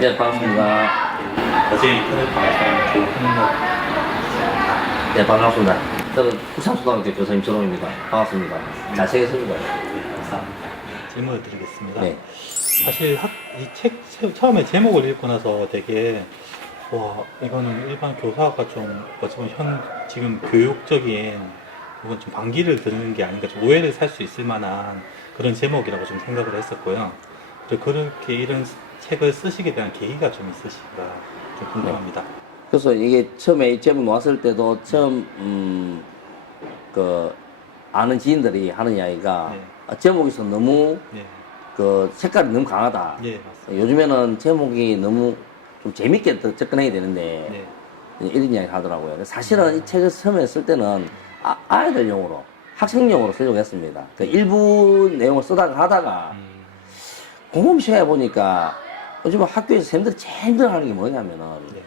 네, 반갑습니다. 어제 인터넷 방송 조훈목. 네, 반갑습니다. 저는 부산초등학교 교사님 전호입니다. 반갑습니다. 잘생겼습니다. 감사합니다. 질문을 드리겠습니다. 네. 사실 이 책 처음에 제목을 읽고 나서 되게 와 이거는 일반 교사가 좀 어찌 보면 지금 교육적인 그건 좀 반기를 드는 게 아닌가, 좀 오해를 살 수 있을 만한 그런 제목이라고 좀 생각을 했었고요. 그리고 그렇게 이런 책을 쓰시게 된 계기가 좀 있으신가 좀 궁금합니다. 그래서 이게 처음에 이 제목 나왔을 때도 처음, 아는 지인들이 하는 이야기가 네. 제목에서 너무 네, 색깔이 너무 강하다. 네 맞습니다. 요즘에는 제목이 너무 좀 재밌게 더 접근해야 되는데, 네, 이런 이야기 하더라고요. 사실은 이 책을 처음에 쓸 때는 아이들용으로, 학생용으로 쓰려고 했습니다. 일부 내용을 쓰다가 하다가, 곰곰이 생각해 보니까 요즘 학교에서 선생님들이 제일 힘들어하는 게 뭐냐면은 네,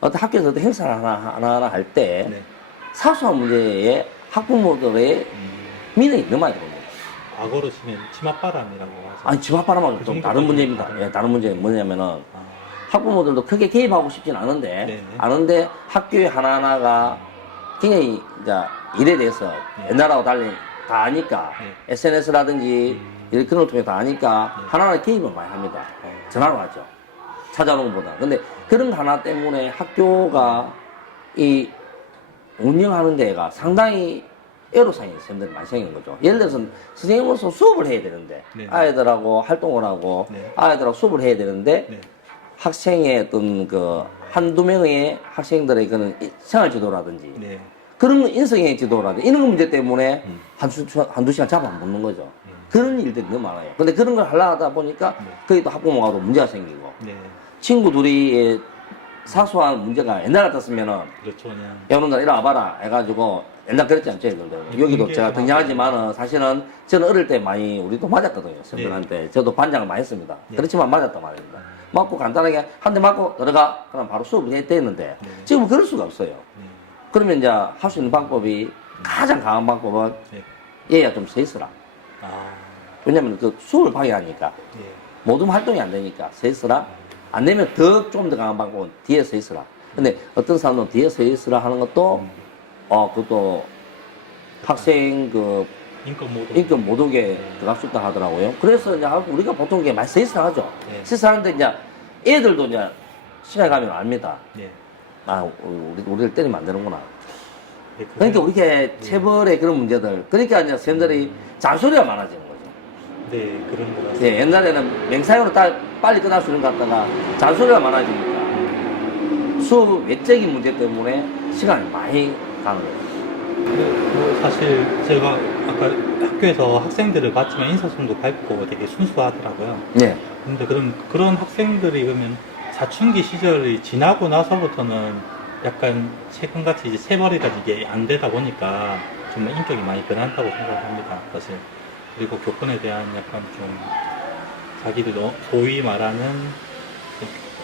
어떤 학교에서 어떤 행사를 하나 할 때 네. 사소한 문제에 학부모들의 민원이 너무 많이 들어옵니다. 과거로 치면 치맛바람이라고 하죠. 아니 집 앞바람하고 그 좀 정도 다른 문제입니다. 다른 예, 다른 문제 뭐냐면은 아, 학부모들도 크게 개입하고 싶진 않은데 네네. 아는데 학교에 하나하나가 굉장히 이제 일에 대해서 네. 옛날하고 달리 다 아니까 네. SNS라든지 이런 그런 걸 통해 다 아니까 네. 하나하나 개입을 많이 합니다. 전화로 하죠. 찾아오는 것보다. 근데 그런 거 하나 때문에 학교가 이 운영하는 데가 상당히 애로사항이 선생님들이 많이 생기는 거죠. 예를 들어서 선생님으로서 수업을 해야 되는데 네. 아이들하고 활동을 하고 네. 아이들하고 수업을 해야 되는데 네. 학생의 어떤 한두 명의 학생들의 그런 생활 지도라든지 네. 그런 인성의 지도라든지 이런 문제 때문에 한두 시간 잡아 먹는 거죠. 그런 일들이 너무 많아요. 근데 그런 걸 하려 하다 보니까 거기 또 학부모가도 문제가 생기고 네. 친구 둘이 사소한 문제가 옛날 같았으면은 그렇죠. 그냥. 야, 오늘 이리 와봐라 해가지고 옛날 그랬지 않죠, 애들도. 여기도 제가 등장하지만은 사실은 저는 어릴 때 많이 우리도 맞았거든요, 선생님한테. 저도 반장을 많이 했습니다. 네. 그렇지만 맞았단 말입니다. 맞고 간단하게 한 대 맞고 들어가. 그럼 바로 수업을 했는데 네. 지금은 그럴 수가 없어요. 네. 그러면 이제 할 수 있는 방법이 가장 강한 방법은 네. 얘야 좀 서 있어라. 아. 왜냐면 그 수업을 방해하니까 네. 모든 활동이 안 되니까 서 있어라. 안 되면 좀 더 강한 방법은 뒤에 서 있어라. 근데 어떤 사람은 뒤에 서 있으라 하는 것도 그것도 학생 인권 모독에 들어갈 수 있다 하더라고요. 그래서 이제 우리가 보통 게 많이 서 있으라 하죠. 네. 서 있으라 하는데 이제 애들도 이제 시간이 가면 압니다. 네. 우리를 때리면 안 되는구나. 네. 그러니까 우리게 체벌의 그런 문제들. 그러니까 이제 선생님들이 잔소리가 많아지는 거죠. 네, 그런 거 같아요. 예, 옛날에는 맹사용으로 빨리 끝날 수 있는 것 같다가 잔소리가 많아지니까 수업 외적인 문제 때문에 시간이 많이 가는 거예요. 사실 제가 아까 학교에서 학생들을 봤지만 인사성도 밝고 되게 순수하더라고요. 네. 근데 그런 학생들이 그러면 사춘기 시절이 지나고 나서부터는 약간 최근같이 이제 체벌이라든지 이게 안 되다 보니까 좀 인격이 많이 변한다고 생각합니다, 사실. 그리고 교권에 대한 약간 좀 자기들 소위 말하는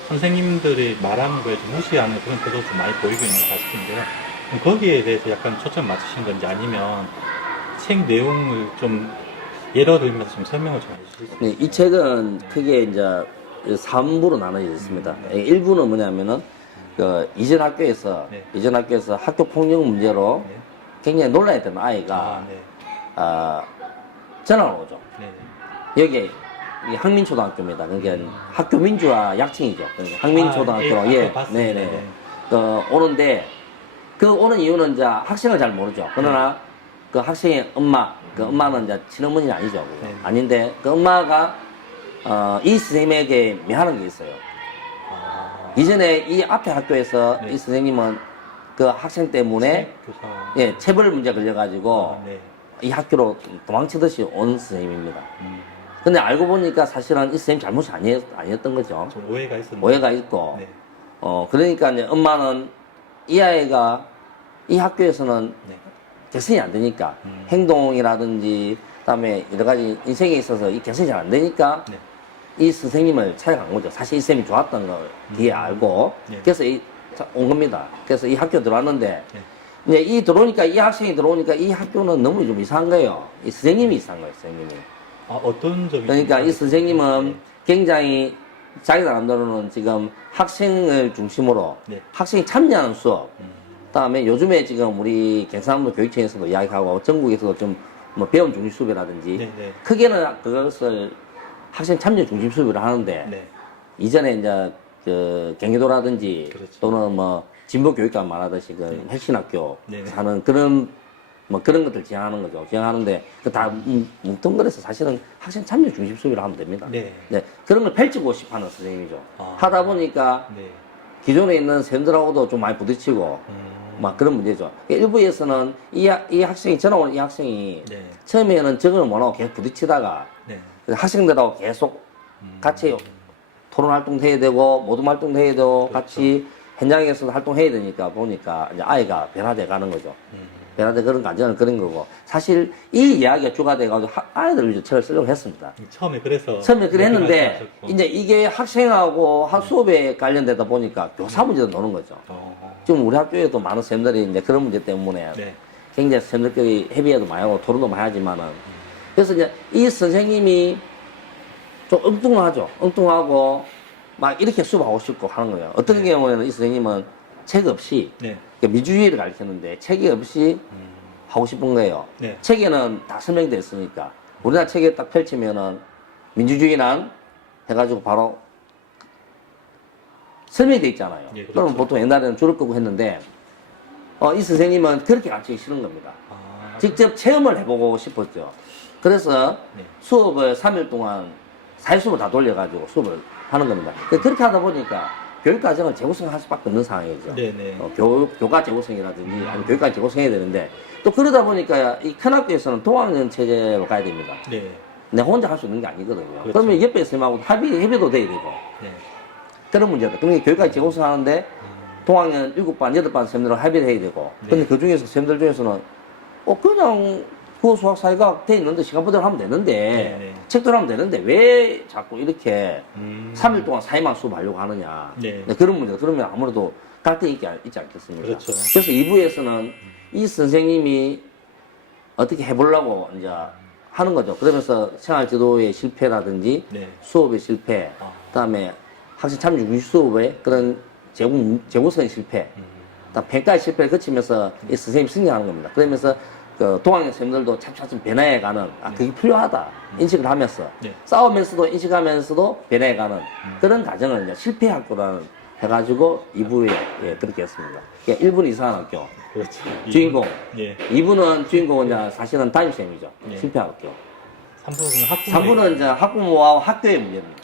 선생님들이 말하는 거에 좀 무시하는 그런 태도도 좀 많이 보이고 있는 것 같은데요. 거기에 대해서 약간 초점 맞추신 건지 아니면 책 내용을 좀 예로 들면서 좀 설명을 좀 해주실 수 있어요? 이 책은 크게 이제 3부로 나눠져 있습니다. 네. 1부는 뭐냐면은 이전 학교에서 학교 폭력 문제로 네. 굉장히 놀라했던 아이가 네. 전화가 오죠. 네. 여기 이 항민초등학교입니다. 그러니까 학교 민주화 약칭이죠. 그러니까 항민초등학교로 봤습니다. 오는데 그 오는 이유는 이제 학생을 잘 모르죠. 그러나 그 학생의 엄마, 그 엄마는 이제 친어머니는 아니죠. 네. 아닌데 그 엄마가 이 선생님에게 미안한 게 있어요. 아, 이전에 이 앞에 학교에서 네. 이 선생님은 그 학생 때문에 교사. 체벌 문제 걸려가지고 네. 이 학교로 도망치듯이 온 선생님입니다. 음, 근데 알고 보니까 사실은 이 선생님 잘못이 아니었던 거죠. 좀 오해가 있었는데. 오해가 있고, 네. 그러니까 이제 엄마는 이 아이가 이 학교에서는 네. 개선이 안 되니까 행동이라든지 그다음에 여러 가지 인생에 있어서 이 개선이 잘 안 되니까 네. 이 선생님을 찾아간 거죠. 사실 이 선생님이 좋았던 걸 뒤에 알고 네. 그래서 온 겁니다. 그래서 이 학교 들어왔는데 네. 이제 이 학생이 들어오니까 이 학교는 너무 좀 이상한 거예요. 이 선생님이 이상한 거예요, 선생님이. 어떤 점이 그러니까 이 선생님은 굉장히 자기 나름대로는 지금 학생을 중심으로 네. 학생이 참여하는 수업, 그다음에 요즘에 지금 우리 경상도 교육청에서도 이야기하고 전국에서도 좀 뭐 배움 중심 수업이라든지 네, 네. 크게는 그것을 학생 참여 중심 수업을 하는데 네. 이전에 이제 그 경기도라든지 그렇죠. 또는 뭐 진보 교육감 말하듯이 그 네. 혁신학교 네. 하는 그런 뭐 그런 것들 지향하는 거죠. 지향하는데 그 다 뭉뚱그려서 사실은 학생 참여 중심 수업이라 하면 됩니다. 네. 네, 그런 걸 펼치고 싶어하는 선생님이죠. 아. 하다 보니까 네. 기존에 있는 선생들하고도 좀 많이 부딪히고 막 그런 문제죠. 일부에서는 이 학생이 전화 오는 이 학생이 네. 처음에는 적응을 못하고 계속 부딪히다가 네. 학생들하고 계속 같이 토론 활동도 해야 되고 모둠 활동도 해야 되고 그렇죠. 같이 현장에서도 활동해야 되니까 보니까 이제 아이가 변화돼 가는 거죠. 변화돼 그런 과정은 그런 거고 사실 이 이야기가 주가 돼가지고 아이들을 위해서 책을 쓰려고 했습니다. 처음에 그래서 처음에 그래 했는데 말씀하셨고. 이제 이게 학생하고 수업에 관련되다 보니까 교사 문제도 노는 거죠. 지금 우리 학교에도 많은 선생님들이 이제 그런 문제 때문에 네. 굉장히 선생님들끼리 협의회도 많이 하고 토론도 많이 하지만은 그래서 이제 이 선생님이 좀 엉뚱하죠. 엉뚱하고 막 이렇게 수업하고 싶고 하는 거예요. 어떤 경우에는 이 선생님은 책 없이 네. 민주주의를 가르쳤는데 책이 없이 하고 싶은 거예요. 네. 책에는 다 설명되어 있으니까 우리나라 책에 딱 펼치면은 민주주의란 해가지고 바로 설명이 돼 있잖아요. 예, 그렇죠. 그러면 보통 옛날에는 줄을 끄고 했는데 이 선생님은 그렇게 가르치기 싫은 겁니다. 아. 직접 체험을 해보고 싶었죠. 그래서 네. 수업을 3일 동안 4일수업을 다 돌려가지고 수업을 하는 겁니다. 그렇게 하다 보니까 교육과정을 재구성할 수밖에 없는 상황이죠. 네네. 교과 재구성이라든지 아니면 교육과정 재구성해야 되는데 또 그러다 보니까 이 큰 학교에서는 동학년 체제로 가야 됩니다. 네. 내가 혼자 할 수 있는 게 아니거든요. 그렇죠. 그러면 옆에 선생님하고 협의도 돼야 되고 네. 그런 문제다. 그러니까 교육과정 재구성하는데 동학년 7반, 8반 선생님들하고 협의를 해야 되고 근데 네. 그 중에서 선생님들 중에서는 그냥 국어, 수학, 사회과학 돼 있는데 시간표대로 하면 되는데 네. 책대로 하면 되는데 왜 자꾸 이렇게 3일 음. 동안 4일만 수업하려고 하느냐. 네. 그런 문제가 그러면 아무래도 갈등이 있지 않겠습니까? 그렇죠. 그래서 2부에서는 이 선생님이 어떻게 해보려고 이제 하는 거죠. 그러면서 생활지도의 실패라든지 네. 수업의 실패, 아. 그다음에 학생 참여 중심 수업의 그런 재구성의 실패, 그다음 평가의 실패를 거치면서 이 선생님 승리하는 겁니다. 그러면서 그 동학년 선생님들도 차츰 변해가는 그게 필요하다 인식을 하면서 네. 싸우면서도 인식하면서도 변해가는 그런 과정을 이제 실패 학교라는 해가지고 2부에 그렇게 했습니다. 그러니까 1부는 이상한 학교, 그렇죠. 주인공. 예. 2부는 주인공은 이제 사실은 담임쌤이죠. 네. 실패 학교. 3부는 학부. 3부는 이제 학부모와 학교의 문제입니다.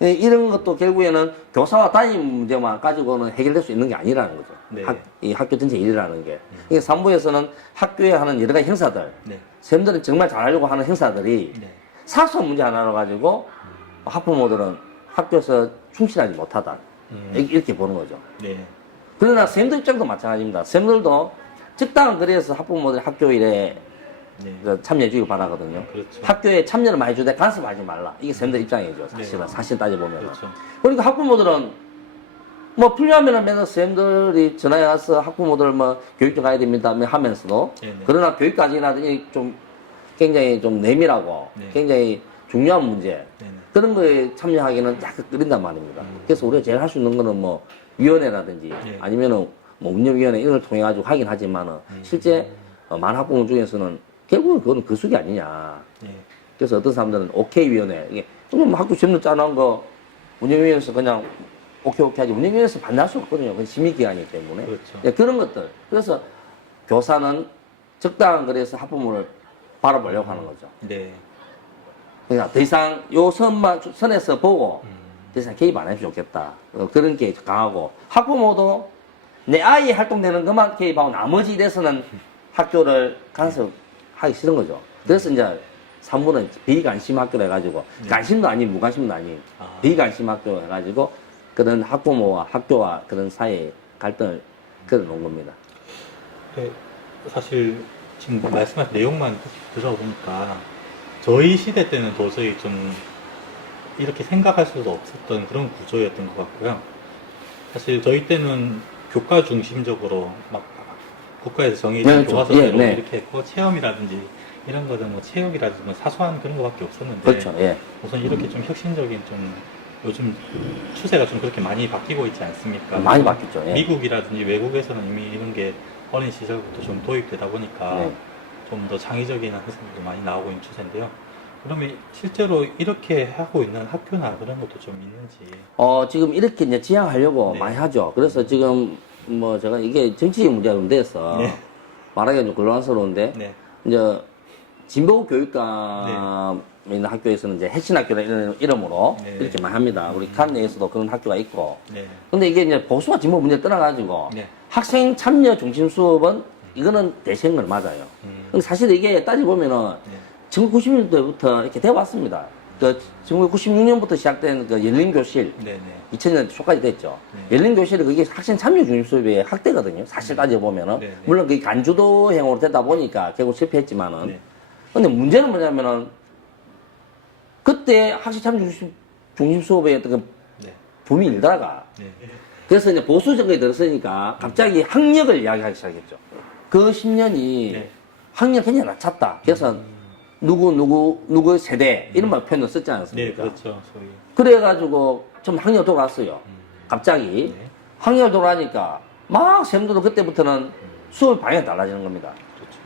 이런 것도 결국에는 교사와 담임 문제만 가지고는 해결될 수 있는 게 아니라는 거죠. 네. 이 학교 전체 일이라는 게. 이게 3부에서는 학교에 하는 여러 가지 행사들, 네. 선생님들은 정말 잘하려고 하는 행사들이 네. 사소한 문제 하나로 가지고 학부모들은 학교에서 충실하지 못하다. 이렇게 보는 거죠. 네. 그러나 선생님들 입장도 마찬가지입니다. 선생님들도 적당한 거리에서 학부모들이 학교 일에 네. 참여해주길 바라거든요. 그렇죠. 학교에 참여를 많이 주되 간섭하지 말라. 이게 선생님들 입장이죠. 사실은. 네. 사실 따져보면. 그렇죠. 그러니까 학부모들은 뭐 필요하면은 맨날 선생님들이 전화해 와서 학부모들 뭐 교육청 가야 됩니다 하면서도 네네. 그러나 교육까지는 좀 굉장히 좀 내밀하고 네. 굉장히 중요한 문제 네네. 그런 거에 참여하기는 약간 꺼린단 말입니다. 그래서 우리가 제일 할 수 있는 거는 뭐 위원회라든지 네. 아니면은 뭐 운영위원회 이런 걸 통해 가지고 하긴 하지만은 실제 많은 학부모 중에서는 결국은 그거는 거수기 아니냐. 네. 그래서 어떤 사람들은 오케이 위원회 이게 그냥 뭐 학교 점수 짜놓은 거 운영위원회에서 그냥 오케이 하지 운영위원회에서 반대할 수 없거든요. 그건 심의기관이기 때문에 그렇죠. 예, 그런 것들. 그래서 교사는 적당한 거리에서 학부모를 바라보려고 하는 거죠. 네. 그러니까 더 이상 요 선에서 보고 더 이상 개입 안 해도 좋겠다. 그런 게 강하고 학부모도 내 아이 활동되는 것만 개입하고 나머지 일에서는 학교를 간섭하기 싫은 거죠. 그래서 이제 3부는 비관심 학교로 해가지고 관심도 아닌 무관심도 아닌 비관심 학교로 해가지고 그런 학부모와 학교와 그런 사이의 갈등을 걸어놓은 겁니다. 네, 사실 지금 말씀하신 내용만 들어보니까 저희 시대 때는 도저히 좀 이렇게 생각할 수도 없었던 그런 구조였던 것 같고요. 사실 저희 때는 교과 중심적으로 막 국가에서 정해진 네, 교과서대로 네. 이렇게 했고 체험이라든지 이런 거는 뭐 체육이라든지 뭐 사소한 그런 거밖에 없었는데 그렇죠. 예. 우선 이렇게 좀 혁신적인 좀 요즘 추세가 좀 그렇게 많이 바뀌고 있지 않습니까? 많이 바뀌었죠. 예. 미국이라든지 외국에서는 이미 이런 게 어린 시절부터 좀 도입되다 보니까 네. 좀 더 창의적인 학생들도 많이 나오고 있는 추세인데요. 그러면 실제로 이렇게 하고 있는 학교나 그런 것도 좀 있는지. 지금 이렇게 이제 지향하려고 네. 많이 하죠. 그래서 지금 뭐 제가 이게 정치적 문제가 좀 돼서 네. 말하기가 좀 곤란스러운데 네. 이제 진보 교육감 있는 학교에서는 이제 핵심 학교라는 이름으로 네. 이렇게 많이 합니다. 우리 칸 내에서도 그런 학교가 있고. 네. 근데 이게 이제 보수와 진보 문제 떠나가지고 네. 학생 참여 중심 수업은 이거는 대세인 건 맞아요. 근데 사실 이게 따져보면은 네. 1990년대부터 이렇게 되어 왔습니다. 그 1996년부터 시작된 그 열린교실, 네. 네. 2000년 초까지 됐죠. 네. 열린교실이 그게 학생 참여 중심 수업의 학대거든요. 사실 따져보면은. 네, 네. 물론 그게 간주도형으로 되다 보니까 결국 실패했지만은. 네. 근데 문제는 뭐냐면은 그때 학생 참여 중심 수업의 어떤 그 네. 붐이 일다가 네. 그래서 이제 보수 정권이 들었으니까 갑자기 학력을 이야기하기 시작했죠. 그 10년이 네. 학력 굉장히 낮췄다. 그래서 누구 세대 이런 말 표현을 썼지 네, 않습니까? 그렇죠. 소위. 그래가지고 좀 학력 돌아왔어요. 갑자기 네. 학력 돌아가니까 막 쌤들도 그때부터는 수업 방향이 달라지는 겁니다. 그렇죠.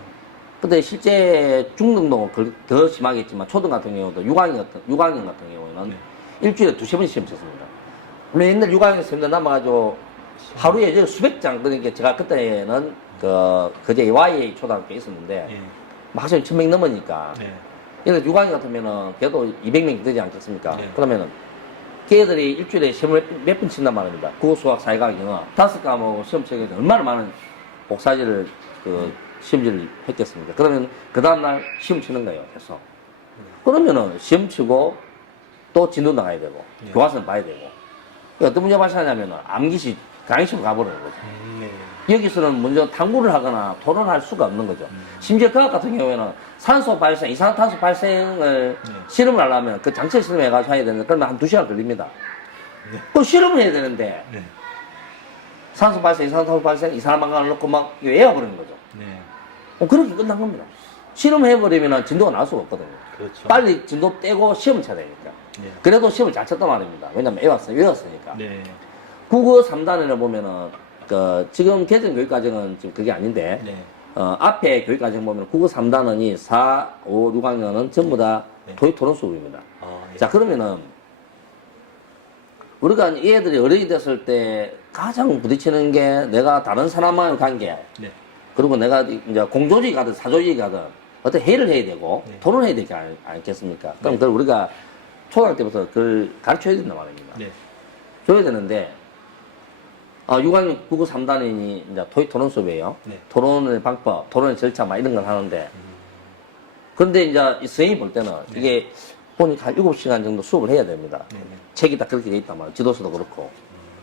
근데 실제 중등도 더 심하겠지만 초등 같은 경우도 6학년 같은 경우에는 네. 일주일에 2-3번 시험 쳤습니다. 맨날 6학년 쌤들 남아가지고 하루에 이제 수백 장, 그러니까 제가 그때는 그제 YA 초등학교에 있었는데 예. 학생이 1000명 넘으니까 네. 얘는 6학년 같으면은 걔도 200명이 되지 않겠습니까? 네. 그러면은 걔들이 일주일에 시험을 몇 번 친단 말입니다. 국어, 수학, 사회과학, 영어 5과목 시험 치게 얼마나 많은 복사지를 시험지를 했겠습니까? 그러면 그 다음날 시험 치는 거예요, 계속. 그러면은 시험 치고 또 진도 나가야 되고 네. 교과서는 봐야 되고 어떤 문제가 발생하냐면은 암기시 강의실로 가버리는 거죠. 네. 여기서는 먼저 탐구를 하거나 토론할 수가 없는 거죠. 심지어科학 같은 경우에는 산소 발생, 이산화탄소 발생을 실험을 하려면 그 장치 실험해가지고 해야 되는데 그러면 한 2시간 걸립니다. 네. 또 실험을 해야 되는데 네. 산소 발생, 이산화탄소 발생, 이산화탄소를 넣고 막 외워버리는 거죠. 네. 그렇게 끝난 겁니다. 실험해버리면 진도가 나올 수가 없거든요. 그렇죠. 빨리 진도 떼고 시험을 쳐야 되니까. 네. 그래도 시험을 잘 쳤단 말입니다. 왜냐면 외웠으니까. 네. 국어 3단원을 보면은 지금 개정 교육과정은 지금 그게 아닌데 네. 앞에 교육과정 보면 국어 3단원이 4, 5, 6학년은 전부 다 네. 토익 토론 수업입니다. 아, 예. 자, 그러면은 우리가 이 애들이 어른이 됐을 때 가장 부딪히는 게 내가 다른 사람과의 관계, 네. 그리고 내가 이제 공조직이 가든 사조직이 가든 어떤 회의를 해야 되고 네. 토론해야 되지 않겠습니까? 그럼 네. 그걸 우리가 초등학교 때부터 그걸 가르쳐야 된단 말입니다. 네. 줘야 되는데 6학년 국어 3단원이 이제 토익 토론 수업이에요. 네. 토론의 방법, 토론의 절차 막 이런 걸 하는데 그런데 이제 이 선생님이 볼 때는 네. 이게 보니까 한 7시간 정도 수업을 해야 됩니다. 네. 네. 책이 다 그렇게 돼 있단 말이에요. 지도서도 그렇고.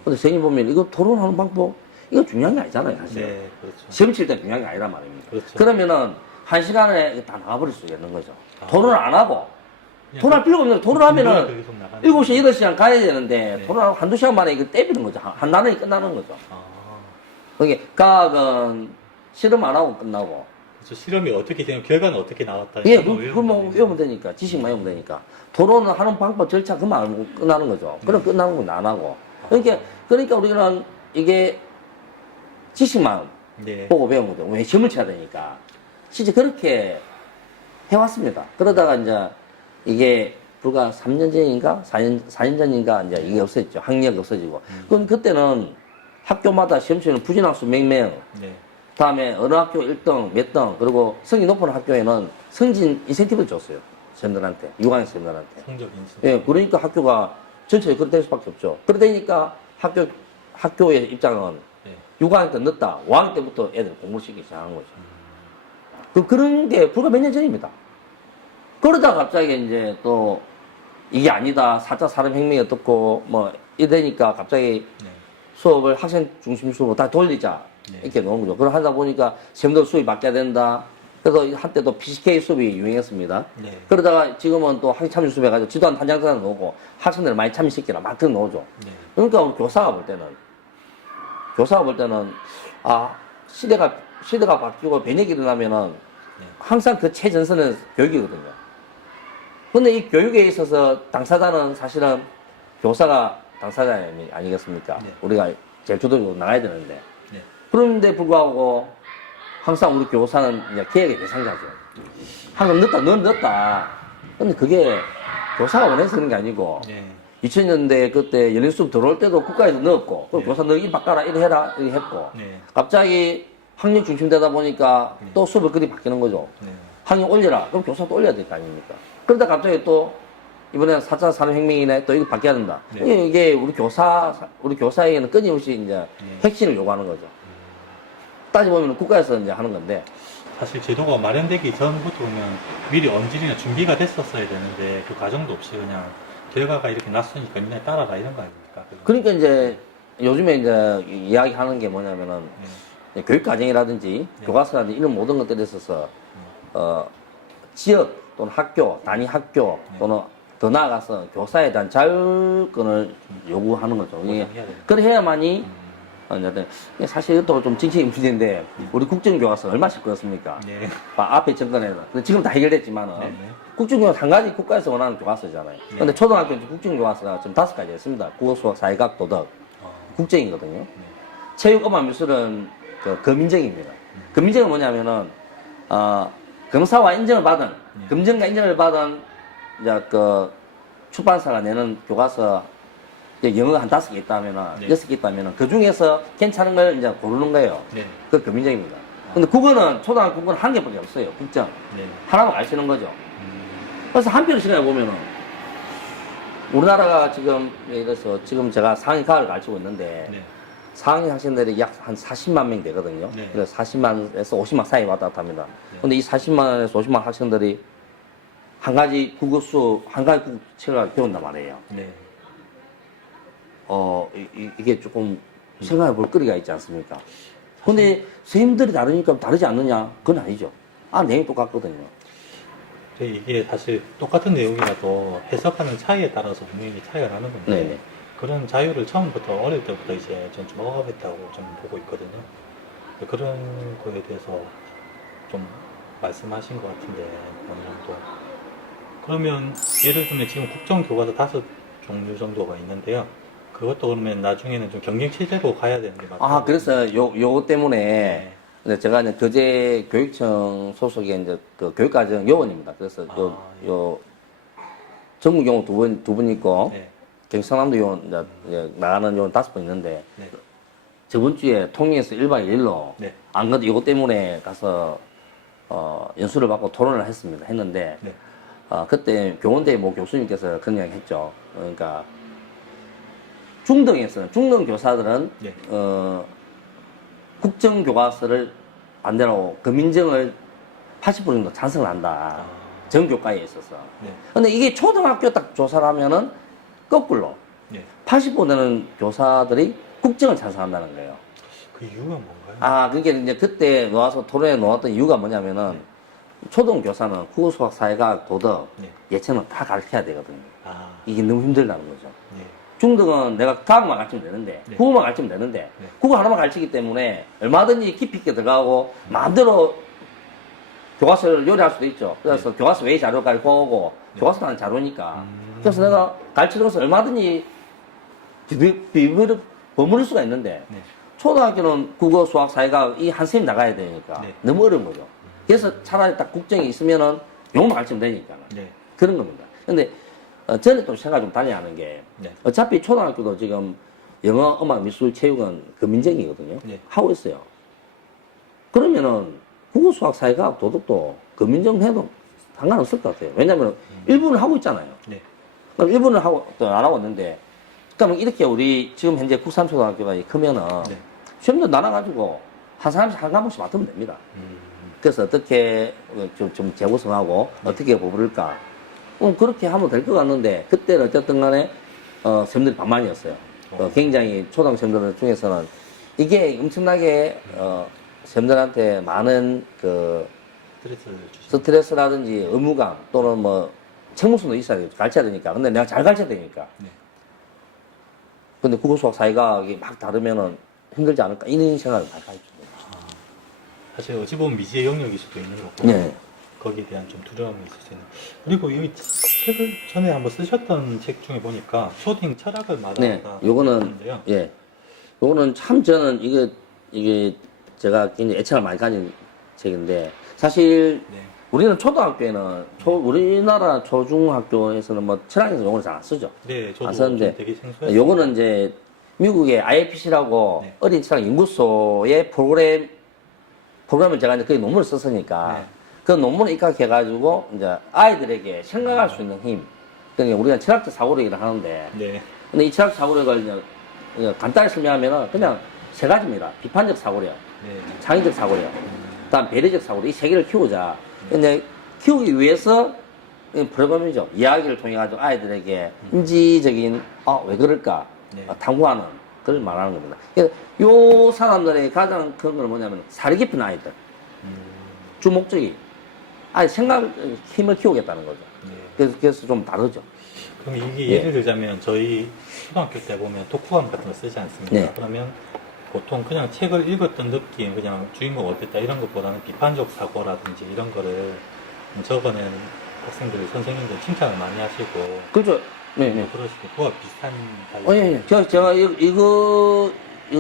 근데 선생님 보면 이거 토론하는 방법 이거 중요한 게 아니잖아요, 사실. 네. 그렇죠. 시험 칠 때 중요한 게 아니란 말입니다. 그렇죠. 그러면은 1시간에 다 나가버릴 수가 있는 거죠. 아. 토론을 안 하고 그냥 토론할 필요가 없는 거예요. 토론하면은 계속 나가는 7시, 8시간 가야 되는데 네. 토론하고 한두 시간 만에 이거 떼비는 거죠. 한 단원이 끝나는 거죠. 아, 그게 과학은 실험 안 하고 끝나고 그렇죠. 실험이 어떻게 되면 결과는 어떻게 나왔다. 예, 이런 거 그뭐 외우면 되니까 지식만 외우면 되니까 토론을 하는 방법 절차 그만 알고 끝나는 거죠. 그럼 끝나는 건 안 하고 그러니까 우리는 이게 지식만 네. 보고 배운 거죠. 왜 시험을 쳐야 되니까 실제 그렇게 해왔습니다. 그러다가 이제 이게 불과 3년 전인가 4년 전인가 이제 이게 없어졌죠. 학력이 없어지고 그럼 그때는 학교마다 시험 치는 부진학수 몇 명, 네. 다음에 어느 학교 1등, 몇 등, 그리고 성적이 높은 학교에는 성진 인센티브를 줬어요. 쌤들한테, 6학년 쌤들한테. 성적 인식. 예, 그러니까 학교가 전체에 그렇게 될 수밖에 없죠. 그러다니까 학교의 입장은 네. 6학년 때 늦다, 5학년 때부터 애들 공부를 시키기 시작한 거죠. 그런 게 불과 몇 년 전입니다. 그러다 갑자기 이제 또 이게 아니다, 4차 산업혁명이 어떻고, 뭐, 이러니까 갑자기 네. 수업을 학생 중심 수업으로 다 돌리자. 네. 이렇게 놓은 거죠. 그걸 하다 보니까 쌤들 수업이 바뀌어야 된다. 그래서 한때 또 PCK 수업이 유행했습니다. 네. 그러다가 지금은 또 학생 참여 수업 해가지고 지도한 단장사를 놓고 학생들을 많이 참여시키라 막 그런 놓죠. 네. 그러니까 우리 교사가 볼 때는, 시대가 바뀌고 변혁이 일어나면은 네. 항상 그 최전선은 교육이거든요. 근데 이 교육에 있어서 당사자는 사실은 교사가 당사자 아니겠습니까? 네. 우리가 제일 주도적으로 나가야 되는데. 네. 그런데 불구하고 항상 우리 교사는 이제 계획의 대상자죠. 항상 넌 늦다. 근데 그게 교사가 원해서 그런 게 아니고, 네. 2000년대 그때 열린 수업 들어올 때도 국가에서 넣었고, 그럼 네. 교사 너 일 바꿔라, 이래 해라, 이래 했고, 네. 갑자기 학력 중심되다 보니까 네. 또 수업을 그리 바뀌는 거죠. 네. 학력 올려라. 그럼 교사도 올려야 될 거 아닙니까? 그러다 갑자기 또 이번에 4차 산업혁명이네 또 이거 바뀌어야 된다. 네. 이게 우리 교사에게는 끊임없이 이제 혁신을 요구하는 거죠. 따져보면 국가에서 이제 하는 건데. 사실 제도가 마련되기 전부터 보면 미리 엄질이나 준비가 됐었어야 되는데 그 과정도 없이 그냥 결과가 이렇게 났으니까 니네 따라라 이런 거 아닙니까? 그러니까 이제 요즘에 이제 이야기하는 게 뭐냐면은 네. 교육과정이라든지 네. 교과서라든지 이런 모든 것들에 있어서 지역 또는 학교, 단위 학교 네. 또는 더 나아가서 교사에 대한 자율권을 요구하는 거죠. 이게 보장해야 되는 그래 해야만이 이제 사실 이것도 좀 정치의 문제인데 우리 국정교과서 얼마씩 그렇습니까? 네. 앞에 정권에서 근데 지금 다 해결됐지만은 네. 네. 국정교과서 한 가지 국가에서 원하는 교과서잖아요. 네. 근데 초등학교 국정교과서가 지금 5가지 있습니다. 국어, 수학, 사회학, 도덕, 국정이거든요. 네. 체육, 음악, 미술은 그 금인정입니다. 금인정은 뭐냐면은 검사와 인정을 받은 검증과 인정을 받은 이제 그 출판사가 내는 교과서 이제 영어가 한 5개 있다면은 네. 6개 있다면은 그 중에서 괜찮은 걸 이제 고르는 거예요. 네. 그 금인정입니다. 근데 국어는 초등학교 국어는 한 개밖에 없어요. 국정 네. 하나만 가르치는 거죠. 그래서 한편으로 생각해 보면은 우리나라가 지금 예를 들어서 지금 제가 상위 과를 가르치고 있는데 네. 상위 학생들이 약 한 40만 명 되거든요. 네. 그래서 40만에서 50만 사이 왔다 갔다 합니다. 네. 근데 이 40만에서 50만 학생들이 한 가지 국어 수업, 한 가지 국책을 배운단 말이에요. 네. 이게 조금 생각해 볼 거리가 있지 않습니까? 근데 선생님들이 다르니까 다르지 않느냐? 그건 아니죠. 내용이 똑같거든요. 이게 사실 똑같은 내용이라도 해석하는 차이에 따라서 분명히 차이가 나는 건데 네네. 그런 자유를 처음부터 어릴 때부터 이제 전 좀 억압했다고 좀 보고 있거든요. 그런 거에 대해서 좀 말씀하신 것 같은데 어느 정도. 그러면 예를 들면 지금 국정교과서 5종류 정도가 있는데요. 그것도 그러면 나중에는 좀 경쟁 체제로 가야 되는 게 맞죠? 그래서 요거 때문에 네. 근데 제가 이제 거제 교육청 소속의 이제 그 교육과정 요원입니다. 그래서 요 전국 요원 두 분 있고 네. 경상남도 요원 이제 나가는 요원 5분 있는데 네. 저번 주에 통영에서 1박 2일로 네. 안 그래도 요거 때문에 가서 연수를 받고 토론을 했는데 네. 그때 교원대 모 교수님께서 그런 이야기 했죠. 그러니까 중등 교사들은 네. 국정교과서를 반대로 금인정을 80% 정도 찬성을 한다. 전교과에 있어서. 네. 근데 이게 초등학교 딱 조사를 하면은 거꾸로 네. 80%는 교사들이 국정을 찬성한다는 거예요. 그 이유가 뭔가요? 그게 이제 그때 놓아서 토론에 놓았던 이유가 뭐냐면은 초등교사는 국어, 수학, 사회과학, 도덕, 네. 예체능 다 가르쳐야 되거든요. 아, 이게 너무 힘들다는 거죠. 네. 중등은 내가 과학만 가르치면 되는데, 네. 국어만 가르치면 되는데, 네. 국어 하나만 가르치기 때문에 얼마든지 깊이 있게 들어가고, 마음대로 교과서를 요리할 수도 있죠. 그래서 교과서 외의 자료까지 보고, 교과서 하는 자료니까. 그래서 내가 가르치면서 얼마든지 버무릴 수가 있는데, 네. 초등학교는 국어, 수학, 사회가 이 한 셈이 나가야 되니까 네. 너무 어려운 거죠. 그래서 차라리 딱 국정이 있으면은 용어만 가르치면 되니까. 네. 그런 겁니다. 근데 저는 또 생각 좀 달리 하는 게 네. 어차피 초등학교도 지금 영어, 음악, 미술, 체육은 금인정이거든요. 네. 하고 있어요. 그러면은 국어, 수학, 사회과학, 도덕도 금인정 해도 상관없을 것 같아요. 왜냐면 일부는 하고 있잖아요. 네. 그럼 일부는 하고 또 안 하고 있는데 그러면 이렇게 우리 지금 현재 국산초등학교가 크면은 네. 시험도 나눠가지고 한 사람씩 한 과목씩 맡으면 됩니다. 그래서 어떻게 좀 재구성하고 어떻게 버무릴까 그렇게 하면 될 것 같는데 그때는 어쨌든 간에 선생님들이 반만이었어요. 굉장히 초등생들 중에서는 이게 엄청나게 선생님들한테 많은 그 스트레스를 주시. 스트레스라든지 의무감 또는 뭐 책무성도 있어야 돼. 가르쳐야 되니까. 근데 내가 잘 가르쳐야 되니까. 네. 근데 국어, 수학, 사회과학이 막 다르면은 힘들지 않을까 이런 생각을 많이 가지고 있어요. 사실 어찌 보면 미지의 영역일 수도 있는 거고 네. 거기에 대한 좀 두려움이 있을 수 있는. 그리고 이 책을 전에 한번 쓰셨던 책 중에 보니까 초딩 철학을 네, 말하다 요거는 있는데요. 예, 요거는 참 저는 이게 제가 굉장히 애착을 많이 가진 책인데 사실 네. 우리는 초등학교에는 우리나라 초중학교에서는 뭐 철학에서 용어를 잘 안 쓰죠. 네, 저도 안 썼는데 되게 생소했어요. 요거는 이제 미국의 IFC라고 네. 어린 철학 연구소의 프로그램을 제가 이제 거기 논문을 썼으니까 네. 그 논문을 입각해가지고 이제 아이들에게 생각할 수 있는 힘. 그러니까 우리가 철학적 사고력이라 하는데 네. 근데 이 철학 사고력을 이제 간단히 설명하면은 그냥 세 가지입니다. 비판적 사고력, 네. 창의적 사고력, 그다음 배려적 사고력 이 세 개를 키우자. 근데 키우기 위해서 이 프로그램이죠. 이야기를 통해 가지고 아이들에게 인지적인 왜 그럴까 네. 탐구하는 그걸 말하는 겁니다. 그래서 요 사람들의 가장 큰 건 뭐냐면 사리 깊은 아이들 주 목적이 아이 생각 힘을 키우겠다는 거죠. 네. 그래서 좀 다르죠. 그럼 이게 예. 예를 들자면 저희 초등학교 때 보면 독후감 같은 거 쓰지 않습니까? 네. 그러면 보통 그냥 책을 읽었던 느낌, 그냥 주인공 어땠다 이런 것보다는 비판적 사고라든지 이런 거를 적어낸 학생들, 선생님들 칭찬을 많이 하시고 그렇죠. 네, 네. 그러시고 그와 비슷한 예, 예. 제가 이거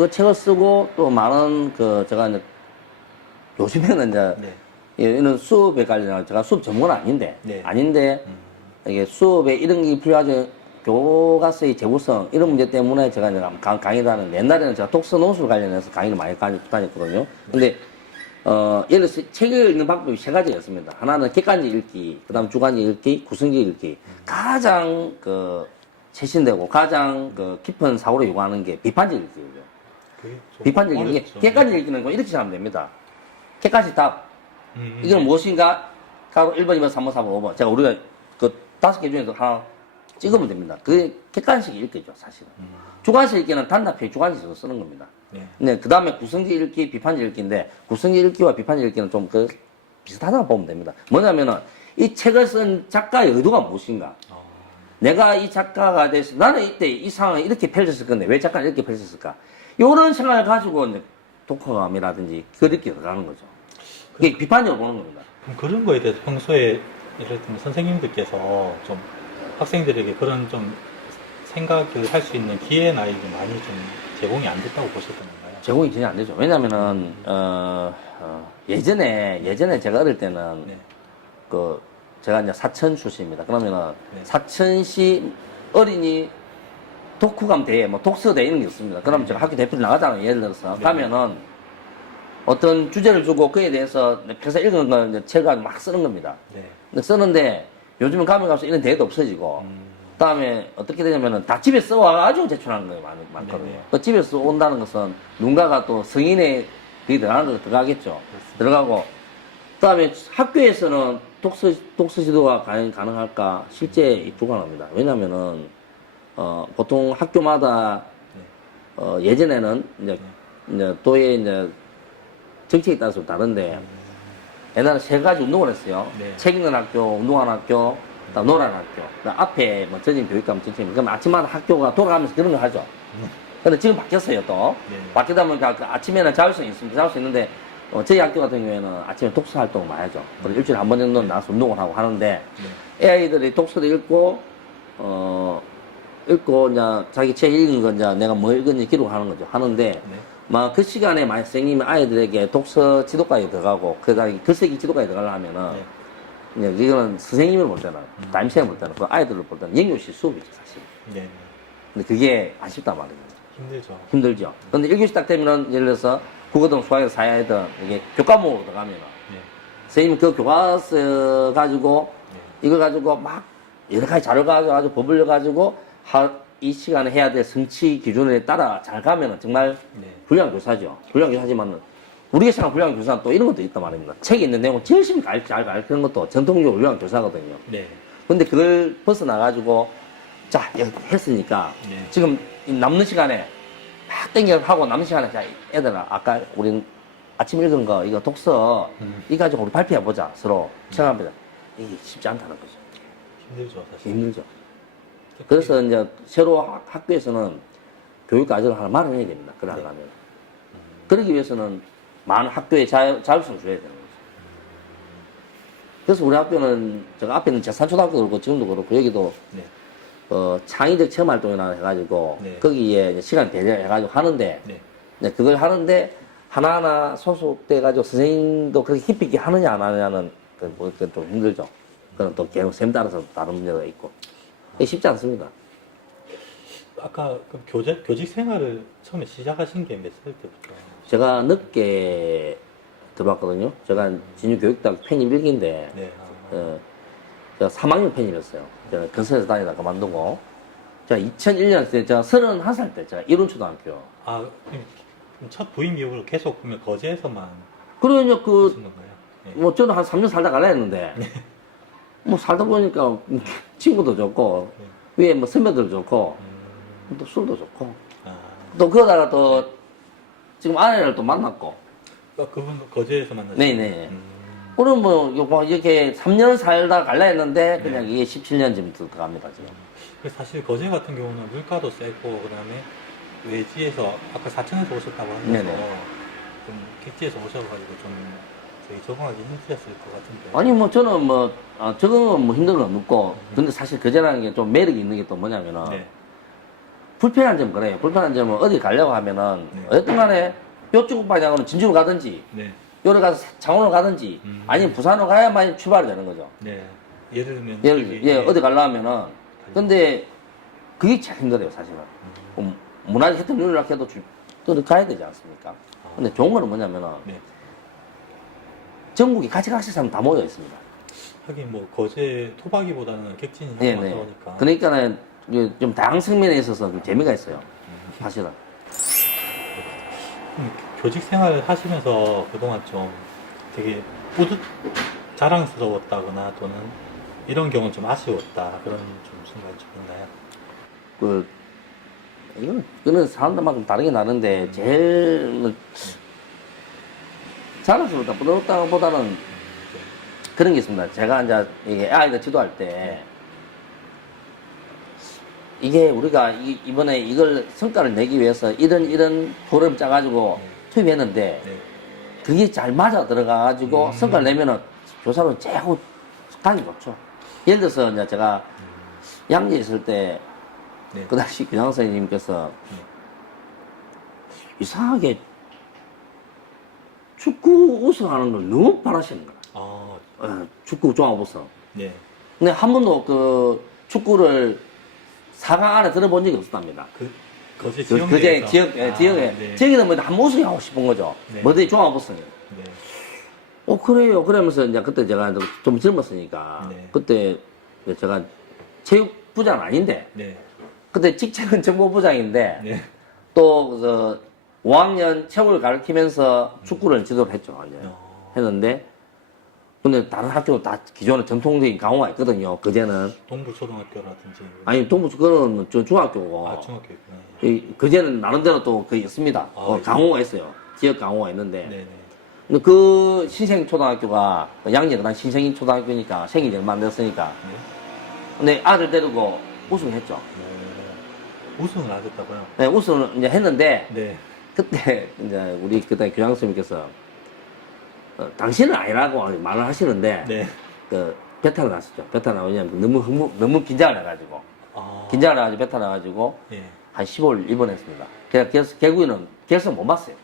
책을 쓰고 또 많은 제가 이제 요즘에는 이제 네. 이는 수업에 관련한 제가 수업 전문은 아닌데 네. 아닌데 이게 수업에 이런 게 필요하죠. 교과서의 재구성 이런 문제 때문에 제가 이제 강의를 하는 옛날에는 제가 독서 논술 관련해서 강의를 많이 다녔거든요. 근데 예를 들어서 책을 읽는 방법이 세 가지였습니다. 하나는 객관적 읽기, 그다음 주관적 읽기, 구성적 읽기. 가장 최신되고 가장 깊은 사고를 요구하는 게 비판적 읽기예요. 그게 좀 비판적 읽기, 어렵죠. 객관적 읽기는 뭐 이렇게 시작하면 됩니다. 객관식 답. 이건 네. 무엇인가? 가로 1번, 2번, 3번, 4번, 5번. 제가 우리가 그 5개 중에서 하나 찍으면 됩니다. 그게 객관식 읽기죠, 사실은. 주관식 읽기는 단답형 주관식에서 쓰는 겁니다. 네. 네, 그 다음에 구성적 읽기, 비판적 읽기인데, 구성적 읽기와 비판적 읽기는 좀 비슷하다고 보면 됩니다. 뭐냐면은, 이 책을 쓴 작가의 의도가 무엇인가? 내가 이 작가가 돼서, 나는 이때 이 상황을 이렇게 펼쳤을 건데, 왜 작가는 이렇게 펼쳤을까? 이런 생각을 가지고, 이제, 독후감이라든지, 그렇게 들어가는 거죠. 그게 비판적으로 보는 겁니다. 그럼 그런 거에 대해서 평소에 예를 들면 선생님들께서 좀 학생들에게 그런 좀 생각을 할 수 있는 기회나 이게 많이 좀 제공이 안 됐다고 보셨던 건가요? 제공이 전혀 안 되죠. 왜냐면은, 예전에 제가 어릴 때는, 네. 제가 이제 사천 출신입니다. 그러면은, 네. 사천시 어린이 독후감 대회, 뭐 독서 대회 이런 게 있습니다. 그러면 제가 학교 대표로 나가잖아요. 예를 들어서. 네. 가면은, 어떤 주제를 주고 그에 대해서 평소 읽은 걸 이제 책을 막 쓰는 겁니다. 네. 근데 쓰는데, 요즘은 가면 가서 이런 대회도 없어지고, 그다음에 어떻게 되냐면은 다 집에 써와가지고 제출하는 거예요, 많거든요. 네네. 그 집에서 온다는 것은 누군가가 또 성인의 그게 들어가는 거 들어가겠죠. 들어가고, 그다음에 학교에서는 독서 지도가 가능할까? 실제 불가능합니다. 왜냐면은, 보통 학교마다, 예전에는 이제 도의 이제 정책에 따라서 다른데, 옛날에 세 가지 운동을 했어요. 네. 책 읽는 학교, 운동하는 학교, 그다음 놀아는 학교. 그다음 앞에 뭐 전임 교육감 전체입니다. 그럼 아침마다 학교가 돌아가면서 그런 걸 하죠. 근데 지금 바뀌었어요, 또. 네. 바뀌다 보니까 그 아침에는 자율성이 있습니다. 자율성 있는데, 저희 학교 같은 경우에는 아침에 독서 활동을 많이 하죠. 그래서 일주일에 한 번 정도는 나와서 운동을 하고 하는데, 애아이들이 독서도 읽고, 이제 자기 책 읽은 거 이제 내가 뭐 읽었는지 기록하는 거죠. 하는데, 막 그 시간에 만약 선생님이 아이들에게 독서 지도까지 들어가고, 그다음에 글쓰기 지도까지 들어가려면은, 이제 이거는 선생님을 볼 때는, 담임쌤을 볼 때는, 그 아이들을 볼 때는 영유시 수업이죠, 사실. 네. 근데 그게 아쉽단 말이에요. 힘들죠. 힘들죠. 근데 1교시 딱 되면은, 예를 들어서, 국어든 수학이든 사회든, 이게 교과목으로 들어가면은, 네. 선생님이 그 교과서 가지고, 이걸 가지고 막, 여러 가지 자료 가지고, 법을 가지고, 이 시간에 해야 될 성취 기준에 따라 잘 가면은 정말 네. 훌륭한 교사죠. 훌륭한 교사지만, 우리가 생각하는 훌륭한 교사는 또 이런 것도 있단 말입니다. 책에 있는 내용을 열심히 잘 가르치는 것도 전통적으로 훌륭한 교사거든요. 네. 근데 그걸 벗어나가지고, 자, 여기 했으니까, 네. 지금 이 남는 시간에 막 땡겨하고 남는 시간에, 자, 애들아, 아까 우린 아침 읽은 거, 이거 독서, 이거 가지고 우리 발표해보자, 서로. 생각합니다. 이게 쉽지 않다는 거죠. 힘들죠, 사실. 힘들죠. 그래서 이제 새로 학교에서는 교육 과정을 하나 마련해야 됩니다. 그걸 하려면. 그러기 위해서는 많은 학교에 자율성을 줘야 되는 거죠. 그래서 우리 학교는, 제가 앞에는 제산초등학교도 그렇고, 지금도 그렇고, 여기도, 네. 창의적 체험 활동이나 해가지고, 네. 거기에 이제 시간 배제해가지고 하는데, 네. 네, 그걸 하는데, 하나하나 소속돼가지고 선생님도 그렇게 깊이 있게 하느냐, 안 하느냐는, 그건 좀 힘들죠. 그건 또 계속 쌤 따라서 다른 문제가 있고. 이게 쉽지 않습니다. 아까 그 교직 생활을 처음에 시작하신 게 몇 살 때부터? 제가 늦게 들어왔거든요. 제가 진유교육대학 편입 1기인데, 네. 제가 3학년 편입이었어요. 제가 근처에서 다니다 그만두고. 제가 2001년 때, 제가 31살 때, 제가 이룬초등학교. 아, 그럼 첫 부임 이후로 계속 그러면 거제에서만 그러니까 하신 건가요? 네. 뭐 저는 한 3년 살다 갈라 했는데, 뭐 살다 보니까 친구도 좋고, 위에 뭐 선배들 좋고, 또 술도 좋고, 아, 또 그러다가 또 지금 아내를 또 만났고, 그분도 거제에서 만나신 네네. 거예요? 그럼 뭐 이렇게 3년 살다 갈라 했는데, 그냥 이게 17년쯤 들어갑니다, 지금. 그래서 사실 거제 같은 경우는 물가도 세고 그다음에 외지에서 아까 사천에서 오셨다고 하면서 네네. 좀 객지에서 오셔가지고 좀 저희 적응하기 힘드셨을 것 같은데. 아니 뭐 저는 뭐 적응은 뭐 힘든 건 없고, 근데 사실 거제라는 게 좀 매력이 있는 게 또 뭐냐면은, 네. 불편한 점 그래요. 불편한 점은 어디 가려고 하면은, 네. 어쨌든 간에 요쪽 방향으로 진주로 가든지, 네. 요래 가서 창원으로 가든지, 아니면 부산으로 가야만 출발이 되는 거죠. 네. 예를 들면 어디 가려고 하면은. 근데 그게 제일 힘들어요, 사실은. 문화적 혜택 누리려고 해도 또 가야 되지 않습니까? 근데 좋은 거는 뭐냐면은, 네. 전국에 같이 가실 사람 다 모여 있습니다. 하긴 뭐 거제 토박이보다는 객진이 네, 훨씬 네. 가까우니까. 그러니까는 좀 다양 측면에 있어서 좀 재미가 있어요. 사실은. 교직 생활을 하시면서 그동안 좀 되게 자랑스러웠다거나 또는 이런 경우는 좀 아쉬웠다 그런 좀 순간이 좀 있나요? 이거는 사람들마다 좀 다르게 나는데, 제일, 자랑스럽다, 부드럽다보다는 그런 게 있습니다. 제가 이제 이게 아이들 지도할 때, 이게 우리가 이번에 이걸 성과를 내기 위해서 이런 프로그램 짜가지고 투입했는데, 네. 그게 잘 맞아 들어가가지고 성과를 내면은 교사는 최고 가기 좋죠. 예를 들어서 이제 제가 양재에 있을 때, 네. 그 당시 교장 선생님께서 이상하게 축구 우승하는 걸 너무 바라시는 거야. 아, 축구 종합 우승. 네. 근데 한 번도 그 축구를 4강 안에 들어본 적이 없었답니다. 거제 그 지역에서. 지역에. 네. 저기는 뭐 한 번 우승하고 싶은 거죠. 네. 뭐든지 종합 우승이. 네. 그래요. 그러면서 이제 그때 제가 좀 젊었으니까. 네. 그때 제가 체육부장은 아닌데. 네. 그때 직책은 정보부장인데. 네. 또, 5학년 체육을 가르치면서 축구를 지도를 했죠. 이제. 했는데, 근데 다른 학교는 다 기존에 전통적인 강호가 있거든요. 그제는. 동부초등학교라든지. 아니, 동부축구는 중학교고. 아, 중학교 있구나. 그제는 나름대로 또 그 있습니다. 아, 강호가 있어요. 지역 강호가 있는데. 네네. 근데 그 신생초등학교가, 양재가 난 신생인 초등학교니까 생일이 얼마 안 됐으니까. 네. 근데 아들 데리고 우승했죠. 우승을 하셨다고요? 네, 우승을 이제 했는데, 네. 그때 이제 우리 그때 교장 선생님께서 당신은 아니라고 말을 하시는데 네. 그 배탈을 났었죠. 배탈 나오냐면 너무 긴장을 해가지고 긴장을 해가지고 배탈 나가지고 예. 한 15일 입원했습니다. 제가 결국에는 결승 못 봤어요.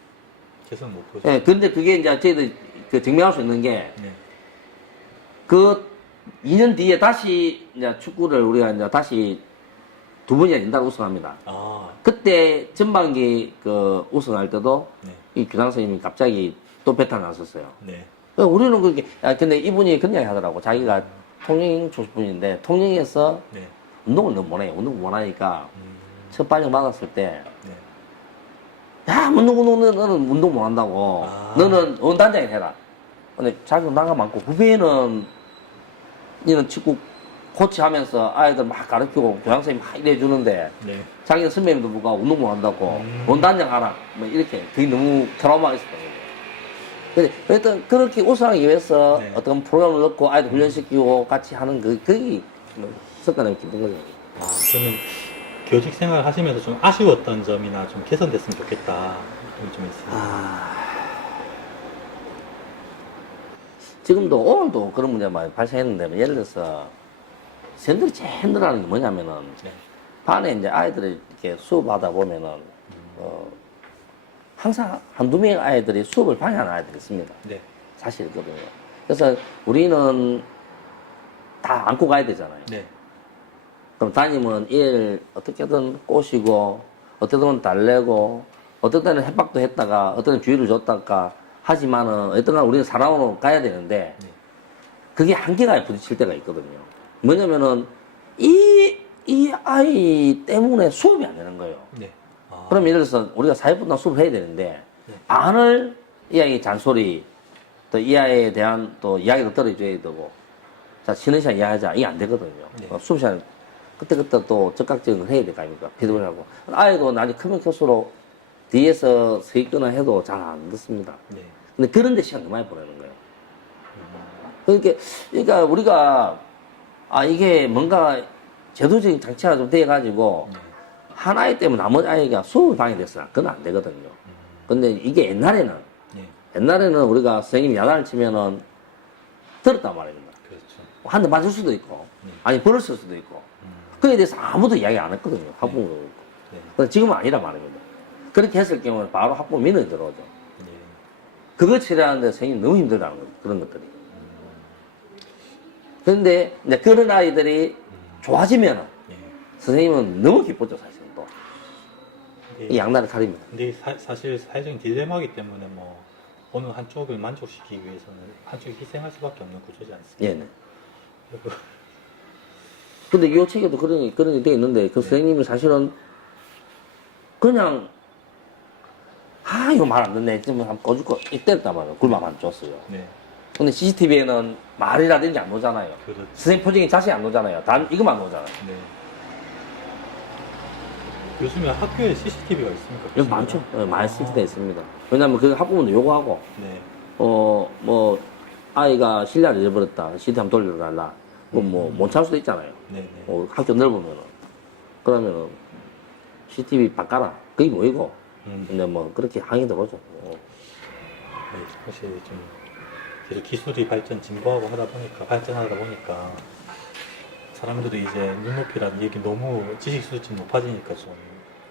개선 못 보셨어요? 예, 근데 그게 이제 저희들 그 증명할 수 있는 게 네. 그 2년 뒤에 다시 이제 축구를 우리가 이제 다시 두 번이나 연달아 우승합니다. 아, 그때 전반기 그 우승할 때도 네. 이 교장 선생님이 갑자기 또 배탈 났었어요. 네. 우리는 그렇게, 근데 이분이 그런 이야기 하더라고. 자기가 통영 출신분인데, 통영에서 네. 운동을 너무 못해요. 운동 못하니까, 첫 발령 받았을 때, 네. 야, 너는 운동 못한다고. 너는 원단장이 해라. 근데 자기는 나가 많고, 후배는, 니는 축구 코치 하면서 아이들 막 가르치고, 교장 선생님 막 이래주는데, 네. 자기는 선배님도 보고 운동 못한다고, 원단장 하라. 뭐 이렇게, 그게 너무 트라우마가 있었던 거예요. 근데 일단 그렇게 우승하기 위해서 네. 어떤 프로그램을 넣고 아이들 훈련시키고 같이 하는 그게 습관이 기쁜 거죠. 아, 그러면 교직 생활 하시면서 좀 아쉬웠던 점이나 좀 개선됐으면 좋겠다. 그런 좀 있어요. 지금도 오늘도 그런 문제가 많이 발생했는데, 예를 들어서 선생님들이 제일 힘들어하는 게 뭐냐면은 네. 반에 이제 아이들을 이렇게 수업하다 보면은 항상 한두 명의 아이들이 수업을 방해하는 아이들이 있습니다. 네. 사실거든요. 그래서 우리는 다 안고 가야 되잖아요. 네. 그럼 담임은 얘를 어떻게든 꼬시고, 어떻게든 달래고, 어떤 때는 협박도 했다가, 어떤 때는 주의를 줬다가 하지만은, 어떤 간 우리는 사랑으로 가야 되는데, 네. 그게 한계가 부딪힐 때가 있거든요. 뭐냐면은, 이 아이 때문에 수업이 안 되는 거예요. 네. 아. 그럼 예를 들어서 우리가 40분 수업을 해야 되는데, 네. 안을 이 아이 잔소리, 또 이 아이에 대한 또 이야기도 들어줘야 되고, 자, 쉬는 시간 이야기하자. 이게 안 되거든요. 네. 수업 시간, 그때그때 또 적극적인 걸 해야 될 거 아닙니까? 피드백하고. 아이도 나중에 크면 클수록 뒤에서 서 있거나 해도 잘 안 듣습니다. 네. 근데 그런데 시간 너무 많이 보내는 거예요. 그러니까 우리가, 이게 뭔가 제도적인 장치가 좀 돼가지고, 네. 한 아이 때문에 나머지 아이가 수업을 방해됐어요. 그건 안 되거든요. 근데 이게 옛날에는 우리가 선생님이 야단을 치면은 들었단 말입니다. 그렇죠. 한 대 맞을 수도 있고, 아니, 벌었을 수도 있고. 그에 대해서 아무도 이야기 안 했거든요. 학부모도 그렇고. 네. 근데 지금은 아니란 말입니다. 그렇게 했을 경우에 바로 학부모 민원이 들어오죠. 네. 그거 처리하는데 선생님이 너무 힘들다는 거죠. 그런 것들이. 그런데 이제 그런 아이들이 좋아지면은 네. 선생님은 너무 기쁘죠, 사실은 또. 네. 이 양날의 칼입니다. 근데 사실 사회적인 딜레마이기 때문에 뭐 어느 한쪽을 만족시키기 위해서는 한쪽이 희생할 수밖에 없는 구조지 않습니까? 예, 네. 그리고 근데 이 책에도 그런 게 돼 있는데, 그 선생님이 사실은 그냥, 이거 말 안 듣네. 지금 한번 꺼줄 거, 이때였단 말이에요. 굴막 안 줬어요. 네. 근데 CCTV에는 말이라든지 안 나오잖아요. 그렇죠. 선생님 표정이 자세히 안 나오잖아요. 단, 이것만 나오잖아요. 네. 요즘에 학교에 CCTV가 있습니까? 여기 많죠. 많이 CCTV가 있습니다. 왜냐면 그 학부모도 요구하고, 네. 뭐, 아이가 실내를 잃어버렸다. CCTV 한번 돌려달라. 못 찾을 수도 있잖아요. 네. 학교 넓으면은. 그러면은, CCTV 바꿔라. 그게 뭐이고. 근데 뭐, 그렇게 항의 들어오죠. 네. 사실 좀 계속 기술이 진보하고 발전하다 보니까 사람들이 이제 눈높이라는 얘기 너무 지식 수준이 높아지니까 좀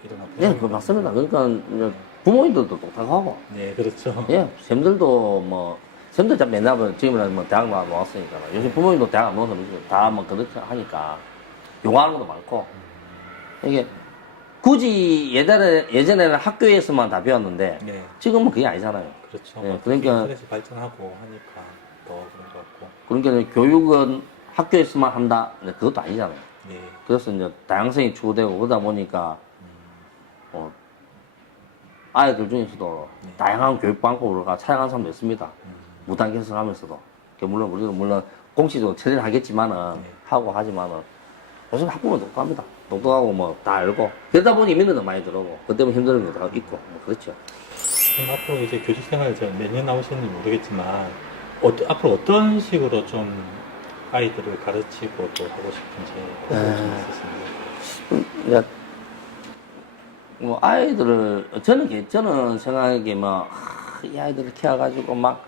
일어나. 예, 그 맞습니다. 그러니까, 이제 부모님들도 똑똑하고, 네, 그렇죠. 예, 쌤들도 쌤들 참 맨날 지금은 뭐 대학 나왔으니까. 요즘 부모님도 대학 안 나와서 다 뭐 그렇게 하니까 요구하는 것도 많고. 이게 굳이 예전에는 학교에서만 다 배웠는데 네, 지금은 그게 아니잖아요. 그렇죠. 네, 그러니까- 인터넷이 발전하고 하니까 더 그런 것 같고. 그러니까 교육은 학교에서만 한다. 근데 그것도 아니잖아요. 네, 그래서 이제 다양성이 추구되고 그러다 보니까 아이들 중에서도 네. 다양한 교육 방법으로 차양한 사람도 있습니다. 무단 개설하면서도. 물론 우리는 공식적으로 처리를 하겠지만은 네. 하고 하지만은 요즘 학부모 똑똑합니다. 똑똑하고 뭐 다 알고 그러다 보니 민원도 많이 들어오고 그 때문에 힘든 것도 있고 뭐 그렇죠. 그럼 앞으로 이제 교직 생활 몇년 나오시는지 모르겠지만 앞으로 어떤 식으로 좀 아이들을 가르치고 또 하고 싶은지 포부가 좀 있으신가요? 이제 뭐 아이들을 저는 생각하기에 이 아이들을 키워가지고 뭐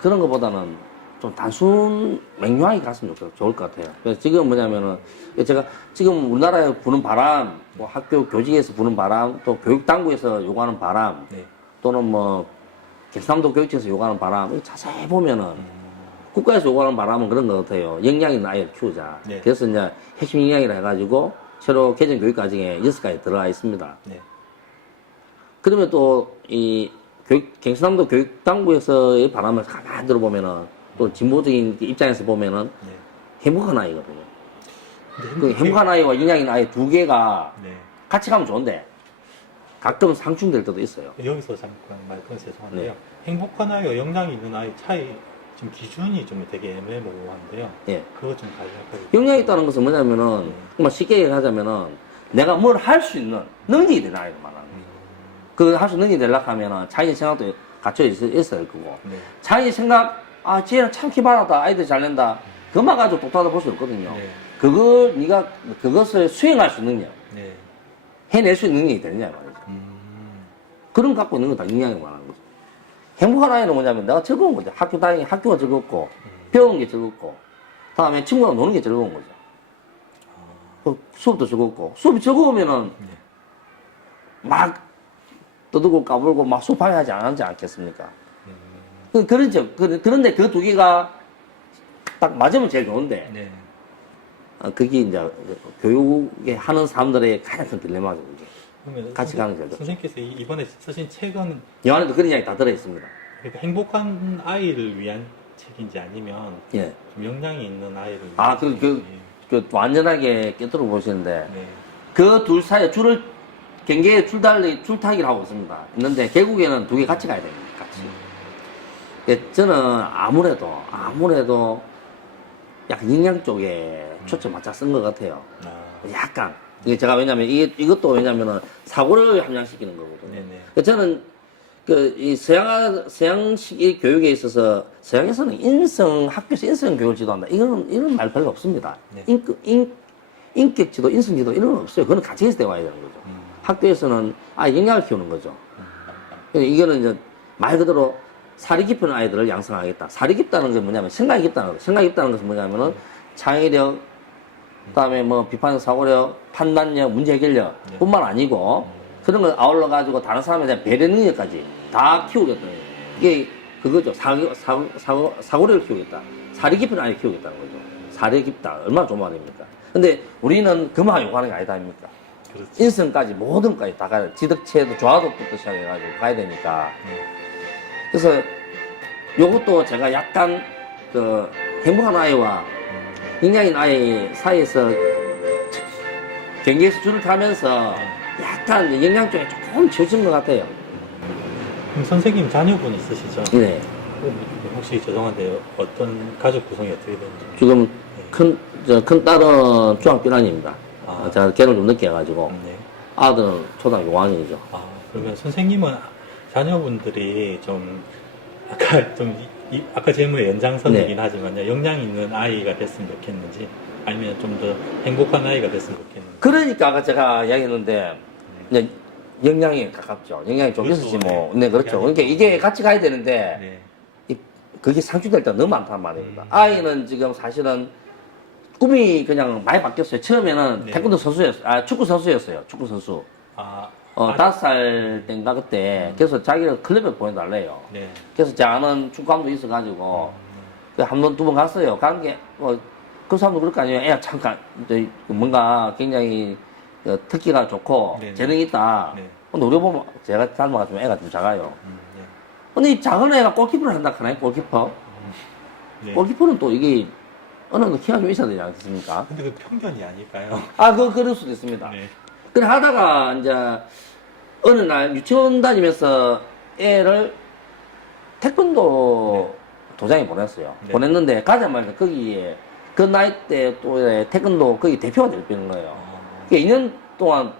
그런 것보다는 좀 단순 맹료하게 갔으면 좋을 것 같아요. 그래서 지금 뭐냐면은 제가 지금 우리나라에 부는 바람, 뭐 학교 교직에서 부는 바람, 또 교육당국에서 요구하는 바람, 네. 또는 뭐 경상도 교육청에서 요구하는 바람, 이거 자세히 보면은 국가에서 요구하는 바람은 그런 것 같아요. 역량 있는 아이를 키우자. 네. 그래서 이제 핵심 역량이라 해가지고 새로 개정 교육과정에 6가지 들어가 있습니다. 네. 그러면 또 이 경상도 교육당국에서의 바람을 가만히 들어보면은 또 진보적인 입장에서 보면은 네. 행복한 아이거든요. 근데 그 행복한 아이와 역량 있는 아이 두 개가 네. 같이 가면 좋은데 가끔 상충될 때도 있어요. 여기서 잠깐 말 끊어서 죄송한데요. 네. 행복한 아이와 역량이 있는 아이 차이 지금 기준이 좀 되게 애매모호한데요. 예. 그거 좀 가르쳐주세요. 역량이 있다는 것은 뭐냐면은 정말 쉽게 얘기하자면은 내가 뭘 할 수 있는 능력이 되는 아이를 말하는 거예요. 그 할 수 있는 능력이 되려고 하면은 자기 생각도 갖춰 있어야 할 거고 네. 자기 생각 쟤는 참 기발하다 아이들 잘 낸다 그것만 가지고 똑똑하다 볼 수 없거든요. 네. 네가 그것을 수행할 수 있는 능력 네. 해낼 수 있는 능력이 되느냐 말이죠. 그런 거 갖고 있는 건 다 역량이 말하는 거죠. 행복한 아이는 뭐냐면 내가 즐거운 거죠. 학교 다니기, 학교가 즐겁고, 배우는 게 즐겁고, 다음에 친구랑 노는 게 즐거운 거죠. 수업도 즐겁고, 수업이 즐거우면은 막 떠들고 까불고 막 수업 방해하지 않겠습니까? 그렇죠. 그런데 그 두 개가 딱 맞으면 제일 좋은데, 네. 그게 이제 교육에 하는 사람들의 가장 큰 딜레마죠. 그게. 그러면 같이 가는 게 좋죠. 선생님께서 이번에 쓰신 책은 이 안에도 그런 이야기 다 들어있습니다. 그러니까 행복한 아이를 위한 책인지 아니면 예. 좀 영향이 있는 아이를 위한 아, 책인지. 완전하게 깨뜨려 보시는데, 네. 그 둘 사이에 경계에 줄타기를 하고 있습니다. 있는데, 결국에는 두 개 같이 가야 됩니다. 같이. 저는 아무래도 약간 영양 쪽에 초점 바짝 쓴 것 같아요. 아, 약간. 이게 제가 왜냐면, 이것도 왜냐면은 사고를 함양시키는 거거든요. 네네. 저는 이 서양식 교육에 있어서 서양에서는 학교에서 인성 교육을 지도한다. 이런 말 별로 없습니다. 네. 인격 지도, 인성 지도 이런 건 없어요. 그건 가정에서 되어야 되는 거죠. 학교에서는 영향을 키우는 거죠. 이거는 이제 말 그대로 살이 깊은 아이들을 양성하겠다. 살이 깊다는 게 뭐냐면 생각이 깊다는 거. 생각이 깊다는 것은 뭐냐면은 창의력, 그다음에 뭐 비판적 사고력, 판단력, 문제 해결력 뿐만 아니고 그런 걸 아울러 가지고 다른 사람에 대한 배려 능력까지 다 키우겠다. 이게 그거죠. 사고력을 키우겠다. 살이 깊은 아이를 키우겠다는 거죠. 살이 깊다. 얼마나 좋은 말입니까? 근데 우리는 그만 요구하는 게 아니다 아닙니까? 그렇죠. 인성까지 모든까지 다 가야 돼. 지덕체도 조화도부터 시작해가지고 가야 되니까. 그래서 요것도 제가 약간 행복한 아이와 인간인 아이 사이에서 경계에서 줄을 타면서 약간 영양 쪽에 조금 치우친 것 같아요. 그럼 선생님 자녀분 있으시죠? 네. 혹시 죄송한데 어떤 가족 구성이 어떻게 되는지? 지금 큰 딸은 중학교 1학년입니다. 아. 제가 걔를 좀 늦게 해가지고. 네. 아들은 초등학교 5학년이죠. 아, 그러면 선생님은 자녀분들이 좀 아까 질문의 연장선이긴 네. 하지만요. 영향 있는 아이가 됐으면 좋겠는지 아니면 좀 더 행복한 아이가 됐으면 좋겠는지. 그러니까 아까 제가 이야기했는데, 이제 영양에 가깝죠. 영양이 좀 그렇죠. 있었지 뭐. 네, 그렇죠. 그러니까 이게 같이 가야 되는데, 네. 그게 상충될 때가 너무 많단 말입니다. 아이는 지금 사실은 꿈이 그냥 많이 바뀌었어요. 처음에는 네. 태권도 선수였어요. 축구 선수였어요. 축구 선수. 아, 5살 땐가 그때. 그래서 자기를 클럽에 보내달래요. 네. 그래서 제 아는 축구감도 있어가지고, 한 번, 두 번 갔어요. 간 게, 그 사람도 그럴 거 아니에요. 애가 잠깐, 뭔가 굉장히 특기가 좋고, 네네. 재능이 있다. 네. 노려보면 제가 닮아가지고 애가 좀 작아요. 네. 근데 이 작은 애가 골키퍼를 한다 하나요? 골키퍼? 네. 골키퍼는 또 이게 어느 정도 키가 좀 있어야 되지 않겠습니까? 근데 그 편견이 아닐까요? 그럴 수도 있습니다. 네. 그래 하다가 이제 어느 날 유치원 다니면서 애를 태권도 도장에 보냈어요. 네. 보냈는데 가자마자 거기에 그 나이 때 또 태권도 거기 대표가 되는 거예요. 그러니까 2년 동안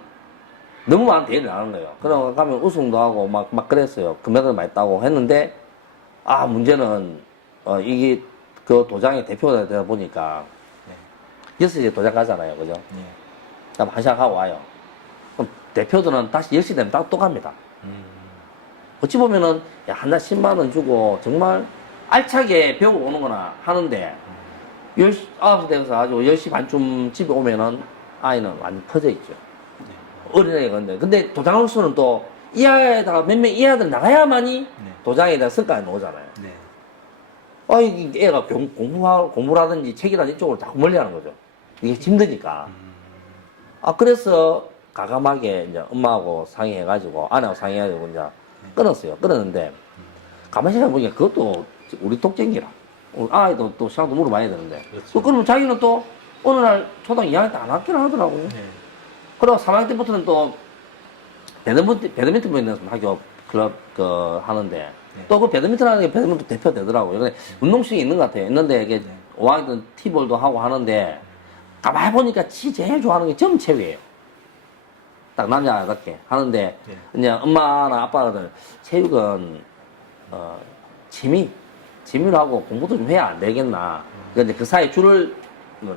너무 많은 대회를 나가는 거예요. 그러고 가면 우승도 하고 막 그랬어요. 금메달 많이 따고 했는데, 문제는, 이게 그 도장의 대표가 되다 보니까, 6시에 도장 가잖아요. 그죠? 네. 그럼 1시간 하고 와요. 그럼 대표들은 다시 10시 되면 또 갑니다. 어찌 보면은, 한달 10만원 주고 정말 알차게 배우고 오는구나 하는데, 9시 돼서 아주 10시 반쯤 집에 오면은 아이는 완전 퍼져 있죠. 어린애가 근데 도장할 수는 또 이하에다가 몇 명 이하들 나가야만이 도장에 대한 성과가 나오잖아요. 네. 이게 애가 공부라든지 책이라든지 이쪽으로 자꾸 멀리 하는 거죠. 이게 힘드니까. 그래서 가감하게 이제 엄마하고 상의해가지고, 아내하고 상의해가지고 이제 끊었어요. 끊었는데, 가만히 생각해보니까 그것도 우리 독쟁이라. 아이도 또 시간도 물어봐야 되는데. 그렇죠. 그러면 자기는 또 어느 날 초등 2학년 때 안 학기를 하더라고요. 네. 그리고 3학년 때부터는 또 배드민턴 보이는 학교 클럽 하는데 또 그 배드민턴 하는 게 배드민턴 대표 되더라고요. 근데 운동성이 있는 것 같아요. 있는데 이게 5학년 티볼도 하고 하는데 가만히 보니까 제일 좋아하는 게 점체육이에요. 딱 남자답게 하는데 이제 엄마나 아빠들 체육은 취미로 하고 공부도 좀 해야 안 되겠나. 그런데 그 사이 줄을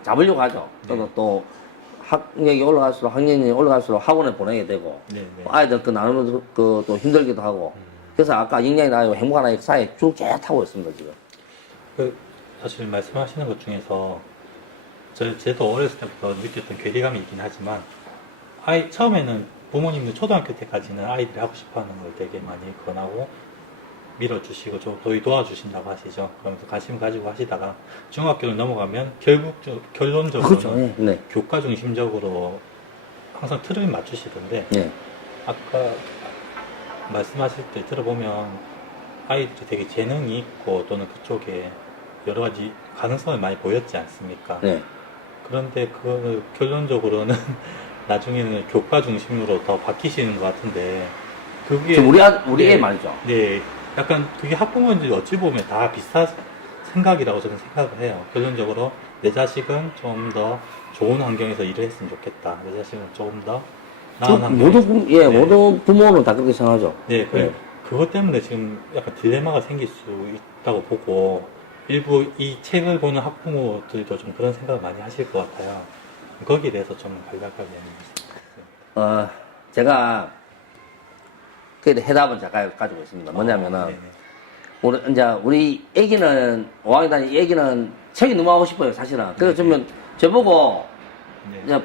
잡으려고 하죠. 또 학력이 올라갈수록 학년이 올라갈수록 학원에 보내게 되고 아이들 나누면서 또 힘들기도 하고 그래서 아까 영양이 나요 행복한 아이 사이에 쭉 타고 있습니다, 지금. 사실 말씀하시는 것 중에서 저도 어렸을 때부터 느꼈던 괴리감이 있긴 하지만 처음에는 부모님들 초등학교 때까지는 아이들이 하고 싶어하는 걸 되게 많이 권하고 밀어주시고 좀 더 도와주신다고 하시죠. 그러면서 관심 가지고 하시다가 중학교를 넘어가면 결론적으로는 그렇죠. 네. 교과 중심적으로 항상 틀을 맞추시던데 네. 아까 말씀하실 때 들어보면 아이들이 되게 재능이 있고 또는 그쪽에 여러 가지 가능성을 많이 보였지 않습니까? 네. 그런데 그 결론적으로는 나중에는 교과 중심으로 더 바뀌시는 것 같은데 그게 지금 우리 애 말이죠. 네, 약간 그게 학부모님들이 어찌 보면 다 비슷한 생각이라고 저는 생각을 해요. 결론적으로 내 자식은 좀 더 좋은 환경에서 일을 했으면 좋겠다. 내 자식은 조금 더 나은 환경에서. 네. 모든 부모는 다 그렇게 생각하죠. 네, 그것 때문에 지금 약간 딜레마가 생길 수 있다고 보고 일부 이 책을 보는 학부모들도 좀 그런 생각을 많이 하실 것 같아요. 거기에 대해서 좀 간략하게 말씀해 주세요. 제가 그 해답은 제가 가지고 있습니다. 뭐냐면은 네네. 우리 애기는 5학년 다니 애기는 책이 너무 하고 싶어요, 사실은. 그래서 저면 저보고 네.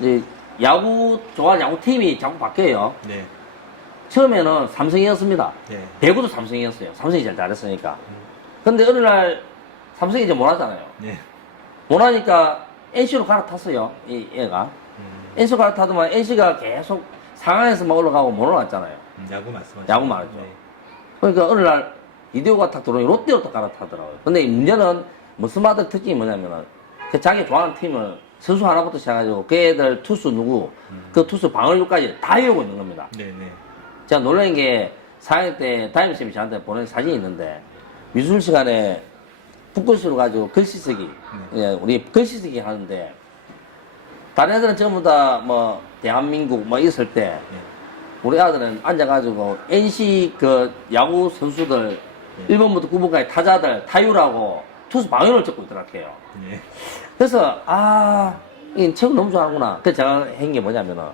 이제 야구 좋아하는 야구 팀이 자꾸 바뀌어요. 네. 처음에는 삼성이었습니다. 네. 배구도 삼성이었어요. 삼성이 제일 잘했으니까. 근데 어느 날 삼성이 이제 못하잖아요. 네. 못하니까 NC로 갈아탔어요, 이 애가. NC로 갈아타더만 NC가 계속 상하에서만 올라가고 못 올라갔잖아요. 야구 말씀하시죠. 야구 말이죠. 네. 그러니까 어느 날 이대호가 탁 들어오니 롯데로 또 갈아타더라고요. 근데 이 문제는 무스마드 특징이 뭐냐면은 그 자기 좋아하는 팀을 선수 하나부터 시작해가지고 그 애들 투수 누구 그 투수 방어율까지 다 외우고 있는 겁니다. 네네. 제가 놀란 게 4학년 때 담임쌤이 저한테 보낸 사진이 있는데 미술 시간에 붓글씨로 가지고 글씨 쓰기 우리 글씨 쓰기 하는데 다른 애들은 전부 다 뭐 대한민국 뭐 있을 때 우리 아들은 앉아가지고 NC 그 야구 선수들 1번부터 9번까지 타자들 타율하고 투수 방어율을 적고 있더라고요. 네. 그래서 이 책을 너무 좋아하구나. 그래서 제가 한 게 뭐냐면은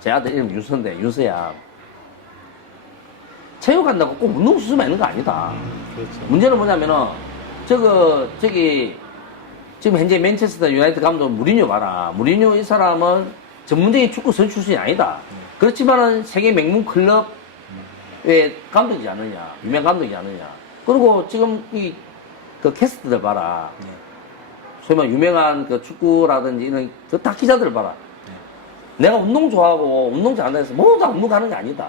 제 아들 이름 윤서인데 윤서야 체육한다고 꼭 운동수수만 있는 거 아니다. 그렇죠. 문제는 뭐냐면은 저기 지금 현재 맨체스터 유나이티드 감독 무리뉴 봐라. 무리뉴 이 사람은 전문적인 축구 선수 출신이 아니다. 그렇지만은 세계 명문 클럽의 감독이지 않느냐. 유명 감독이지 않느냐. 그리고 지금 그 캐스트들 봐라. 소위 말 유명한 그 축구라든지 이런 다 기자들 봐라. 내가 운동 좋아하고 운동 잘한다 해서 모두 다 운동 가는 게 아니다.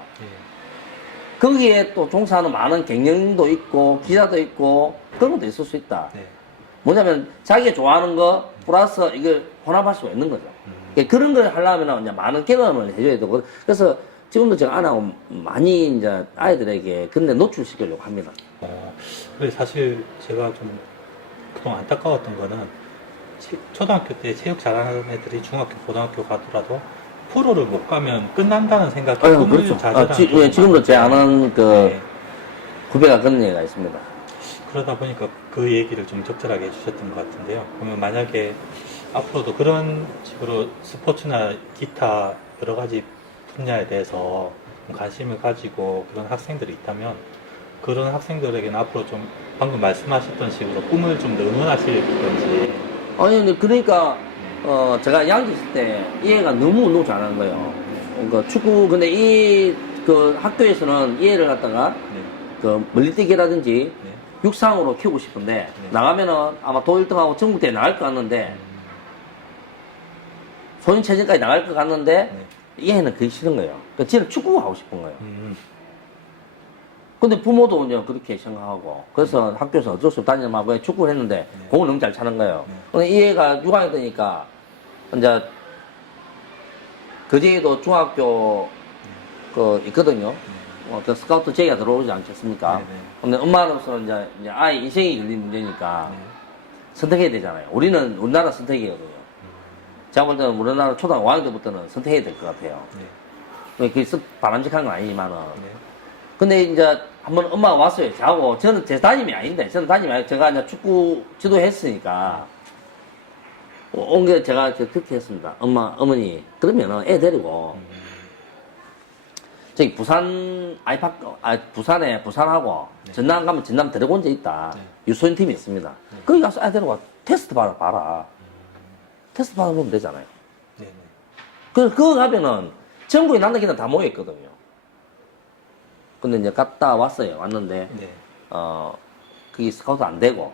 거기에 또 종사하는 많은 경영도 있고 기자도 있고 그런 것도 있을 수 있다. 뭐냐면 자기가 좋아하는 거 플러스 이걸 혼합할 수가 있는 거죠. 그런 걸 하려면 이제 많은 경험을 해줘야 되고 그래서 지금도 제가 안 하고 많이 이제 아이들에게 근데 노출시키려고 합니다. 근데 사실 제가 좀 그동안 안타까웠던 거는 초등학교 때 체육 잘하는 애들이 중학교, 고등학교 가더라도 프로를 못 가면 끝난다는 생각이 꿈을 그렇죠. 자제하는 지금도 제 아는 그 네. 후배가 그런 얘기가 있습니다. 그러다 보니까 그 얘기를 좀 적절하게 해주셨던 것 같은데요. 그러면 만약에 앞으로도 그런 식으로 스포츠나 기타 여러 가지 분야에 대해서 관심을 가지고 그런 학생들이 있다면 그런 학생들에게는 앞으로 좀 방금 말씀하셨던 식으로 꿈을 좀 더 응원하실 건지. 아니, 그러니까, 제가 양주 있을 때, 이 애가 너무 운동 잘하는 거예요. 그러니까 축구, 근데 그 학교에서는 이 애를 갖다가, 그 멀리뛰기라든지, 육상으로 키우고 싶은데, 나가면은 아마 도 1등하고 전국대회 나갈 것 같는데, 소인체전까지 나갈 것 같는데, 이 애는 그게 싫은 거예요. 그러니까 지는 축구가 하고 싶은 거예요. 근데 부모도 이제 그렇게 생각하고, 그래서 학교에서 어쩔 수 없이 다니면 왜 축구를 했는데, 공을 너무 잘 차는 거예요. 근데 이 애가 6학년 되니까, 이제, 그제도 중학교, 있거든요. 그 스카우트 제의가 들어오지 않겠습니까? 근데 엄마로서는 이제 아이 인생이 걸린 문제니까, 선택해야 되잖아요. 우리나라 선택이거든요. 제가 볼 때는 우리나라 초등학교 5학년 때부터는 선택해야 될 것 같아요. 그게 바람직한 건 아니지만은. 근데 이제 한번 엄마가 왔어요. 저하고 저는 제 담임이 아닌데 제가 이제 축구 지도했으니까 온 게 제가 그렇게 했습니다. 어머니 그러면은 애 데리고 저기 부산 아이파크, 부산하고 네. 전남 가면 전남 드래곤즈 있다. 네. 유소년 팀이 있습니다. 네. 거기 가서 아이들과 테스트 봐라. 테스트 받아보면 되잖아요. 네네. 그거 가면은 전국에 남자기는 다 모여있거든요. 근데 이제 갔다 왔어요. 왔는데, 네. 그게 스카우트 안 되고,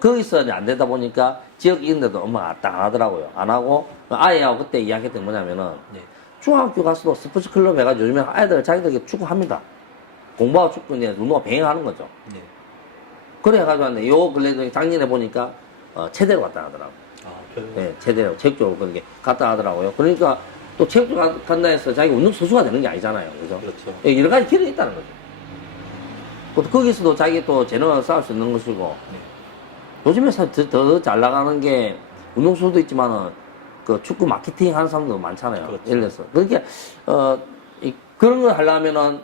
거기서 이제 안 되다 보니까 지역 이런 데도 엄마가 딱 안 하더라고요. 안 하고, 아이하고 그때 이야기했던 게 뭐냐면은, 네. 중학교 가서도 스포츠 클럽 해가지고 요즘에 아이들 자기들이 축구합니다. 공부하고 축구 이제 누누가 병행하는 거죠. 네. 그래가지고 왔는데, 요 근래 작년에 보니까, 체대로 갔다 하더라고요. 아, 그, 네, 체대로, 체육적으로 그렇게 갔다 하더라고요. 그러니까 또 체육적 간다 해서 자기 운동 선수가 되는 게 아니잖아요. 그죠? 그렇죠. 예, 여러 가지 길이 있다는 거죠. 또 거기서도 자기 또 재능을 쌓을 수 있는 것이고, 네. 요즘에서 더 잘 나가는 게 운동선수도 있지만은 그 축구 마케팅 하는 사람도 많잖아요. 그렇죠. 예를 들어서. 그러니까, 그런 걸 하려면은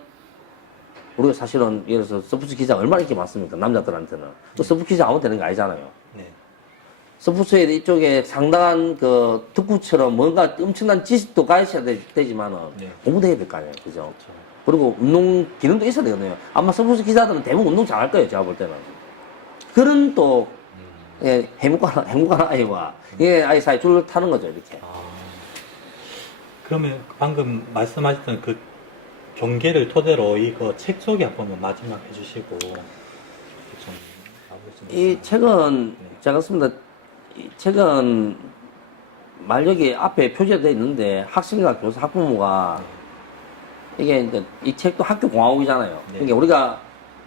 우리가 사실은 예를 들어서 스포츠 기자 얼마나 인기 많습니까? 남자들한테는. 또 스포츠 기자 아무 되는 게 아니잖아요. 네. 스포츠에 이쪽에 상당한 그 특구처럼 뭔가 엄청난 지식도 가르쳐야 되지만은 네. 공부도 해야 될 거 아니에요. 그죠? 그렇죠. 그리고 운동 기능도 있어야 되거든요. 아마 스포츠 기자들은 대부분 운동 잘할 거예요. 제가 볼 때는. 그런 또, 예, 행복한 아이와, 예, 아이 사이 줄을 타는 거죠. 이렇게. 아, 그러면 방금 말씀하셨던 그 경계를 토대로 이거 책 소개 한번 마지막 해주시고 좀 마무리 좀 이 책은, 네. 제가 씁니다. 이 책은 말 여기 앞에 표시가 되어 있는데 학생과 교사, 학부모가 이게 이제 이 책도 학교 공화국이잖아요. 네. 그러니까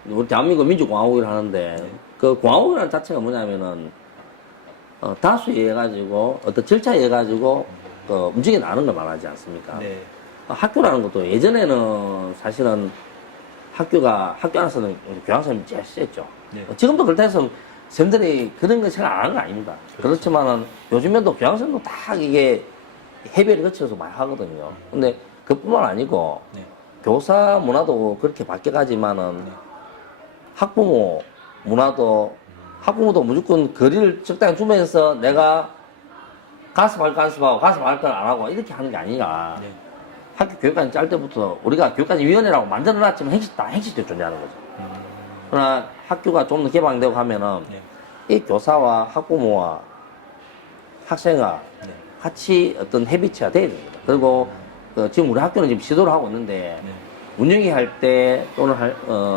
우리 대한민국 민주공화국을 하는데 네. 그 공화국이라는 자체가 뭐냐면은 다수에 의해 가지고 어떤 절차에 의해 가지고 움직여 나가는 걸 말하지 않습니까? 네. 학교라는 것도 예전에는 사실은 학교 안에서는 교양선생님이 제일 셌죠. 네. 지금도 그렇다 해서 선생들이 그런 걸 생각 안 하는 거 아닙니다. 그렇죠. 그렇지만은 요즘에도 교양선생도 다 이게 해배를 거쳐서 많이 하거든요. 근데 그뿐만 아니고 네. 교사 문화도 그렇게 바뀌어가지만은 네. 학부모 문화도 학부모도 무조건 거리를 적당히 주면서 내가 가습할 거 안습하고 가습할 건 안 하고 이렇게 하는 게 아니라 네. 학교 교육과정 짤 때부터 우리가 교육과정 위원회라고 만들어놨지만 행식도 존재하는 거죠. 그러나 학교가 좀 더 개방되고 하면은 네. 이 교사와 학부모와 학생과 네. 같이 어떤 협의체가 돼야 됩니다. 그리고 지금 우리 학교는 지금 시도를 하고 있는데 네. 운영위 할 때 또는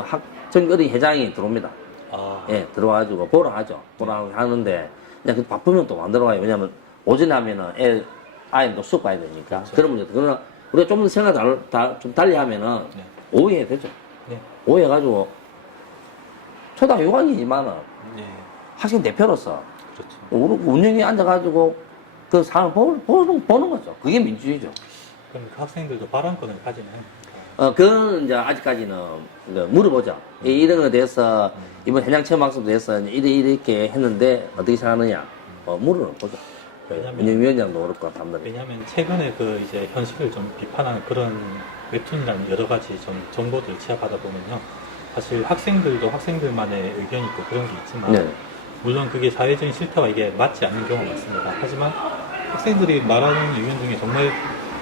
학정어린 회장이 들어옵니다. 아, 예, 들어와가지고 보러 하죠. 보러 하는데 그냥 그 바쁘면 또 만들어 가요. 왜냐면 오전에 하면은 아이도 수업 가야 되니까. 그렇죠. 그런 문제. 그러나 우리가 좀 더 생각 좀 달리 하면은 네. 오후 해야 되죠. 네. 오후 해가지고 초등 6학년이지만은 네. 학생 대표로서 그렇죠. 우리 운영위에 앉아가지고 그 상황을 보는 거죠. 그게 민주주의죠. 그럼 그 학생들도 발언권을 가지나요? 그건 이제 아직까지는 이제 물어보죠. 이런 거에 대해서 이번 현장 체험 학습에 대해서 이렇게 했는데 어떻게 생각하느냐. 물어보죠. 왜냐면- 운영위원장도 그렇고 담당. 왜냐하면 최근에 그 이제 현실을 좀 비판하는 그런 웹툰이라는 여러 가지 좀 정보들을 취합하다 보면요. 사실 학생들도 학생들만의 의견이 있고 그런 게 있지만 네. 물론 그게 사회적인 실태와 이게 맞지 않는 경우가 많습니다. 하지만 학생들이 말하는 의견 중에 정말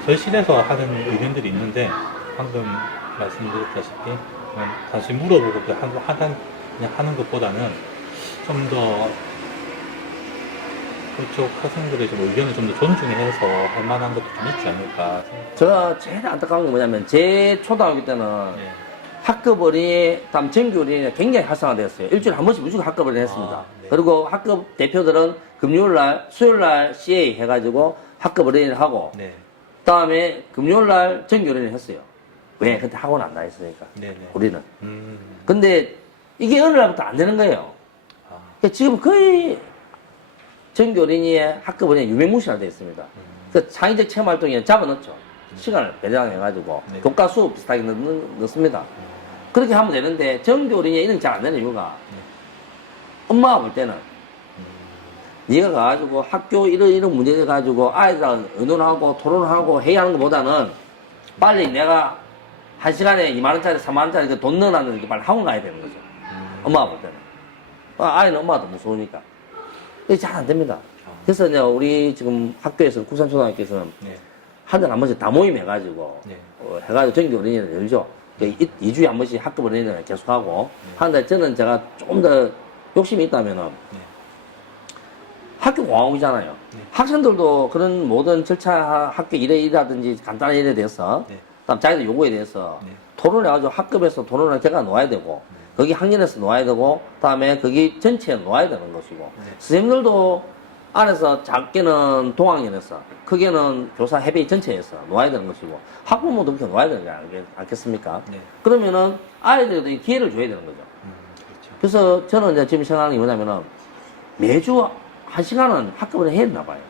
절실해서 하는 의견들이 있는데 방금 말씀드렸다시피 그냥 단순히 물어보고 그냥 하는 것보다는 좀 더 그쪽 학생들의 좀 의견을 좀 더 존중해서 할 만한 것도 좀 있지 않을까 생각합니다. 제가 제일 안타까운 게 뭐냐면 제 초등학교 때는 네. 학급 어린이, 다음 정규 어린이가 굉장히 활성화되었어요. 일주일에 한 번씩 무조건 학급 어린이 했습니다. 아, 네. 그리고 학급 대표들은 금요일날, 수요일날 CA 해가지고 학급 어린이를 하고 네. 그다음에 금요일날 정규 어린이를 했어요. 왜? 그때 학원 안 다녔으니까. 네네. 우리는. 음. 근데 이게 어느 날부터 안 되는 거예요. 아. 그러니까 지금 거의 정규 어린이의 학급 어린이 유명무실화 되어 있습니다. 그 창의적 체험 활동에 잡아넣죠. 시간을 배정해가지고 네. 교과 수업 비슷하게 넣습니다. 그렇게 하면 되는데 정규 어린이에 이런 게 잘 안 되는 이유가 엄마가 볼 때는 네가 가가지고 학교 이런 문제를 가지고 아이들하고 의논하고 토론하고 회의하는 것보다는 빨리 내가 한 시간에 2만원짜리 3만원짜리 그 돈 넣어놨는 게 빨리 학원 가야 되는 거죠. 엄마가 볼 때는. 아이는 엄마가 더 무서우니까. 이게 잘 안 됩니다. 그래서 이제 우리 지금 학교에서, 국산초등학교에서는 네. 한 달에 한 번씩 다 모임해가지고 네. 해가지고 정기 어린이를 열죠. 2주에 한 번씩 학급 어린이를 계속하고 하는데 저는 제가 조금 더 욕심이 있다면은 네. 학교 공화국이잖아요. 네. 학생들도 그런 모든 절차 학교 일이라든지 간단한 일에 대해서 네. 그다음 자기들 요구에 대해서 네. 토론해가지고 학급에서 토론을 제가 놓아야 되고 거기 학년에서 놓아야 되고 그다음에 거기 전체에 놓아야 되는 것이고 네. 선생님들도 안에서 작게는 동학년에서 크게는 교사 협의 전체에서 놓아야 되는 것이고 학부모도 그렇게 놓아야 되는 거 않겠습니까? 네. 그러면은 아이들도 이 기회를 줘야 되는 거죠. 그렇죠. 그래서 저는 이제 지금 생각하는 게 뭐냐면은 매주 한 시간은 학급을 해야 되나 봐요.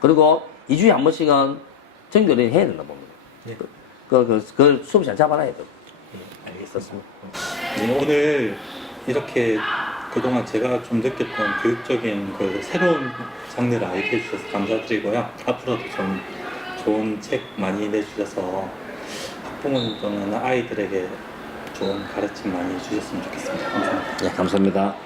그리고 2주에 한 번씩은 정규를 해야 된다 봅니다. 네. 그걸 수업 잘 잡아놔야 돼요. 네, 알겠습니다. 네, 오늘 이렇게 그동안 제가 좀 느꼈던 교육적인 그 새로운 장르를 알게 해주셔서 감사드리고요. 앞으로도 좀 좋은 책 많이 내주셔서 학부모 또는 아이들에게 좋은 가르침 많이 해주셨으면 좋겠습니다. 감사합니다. 네, 감사합니다.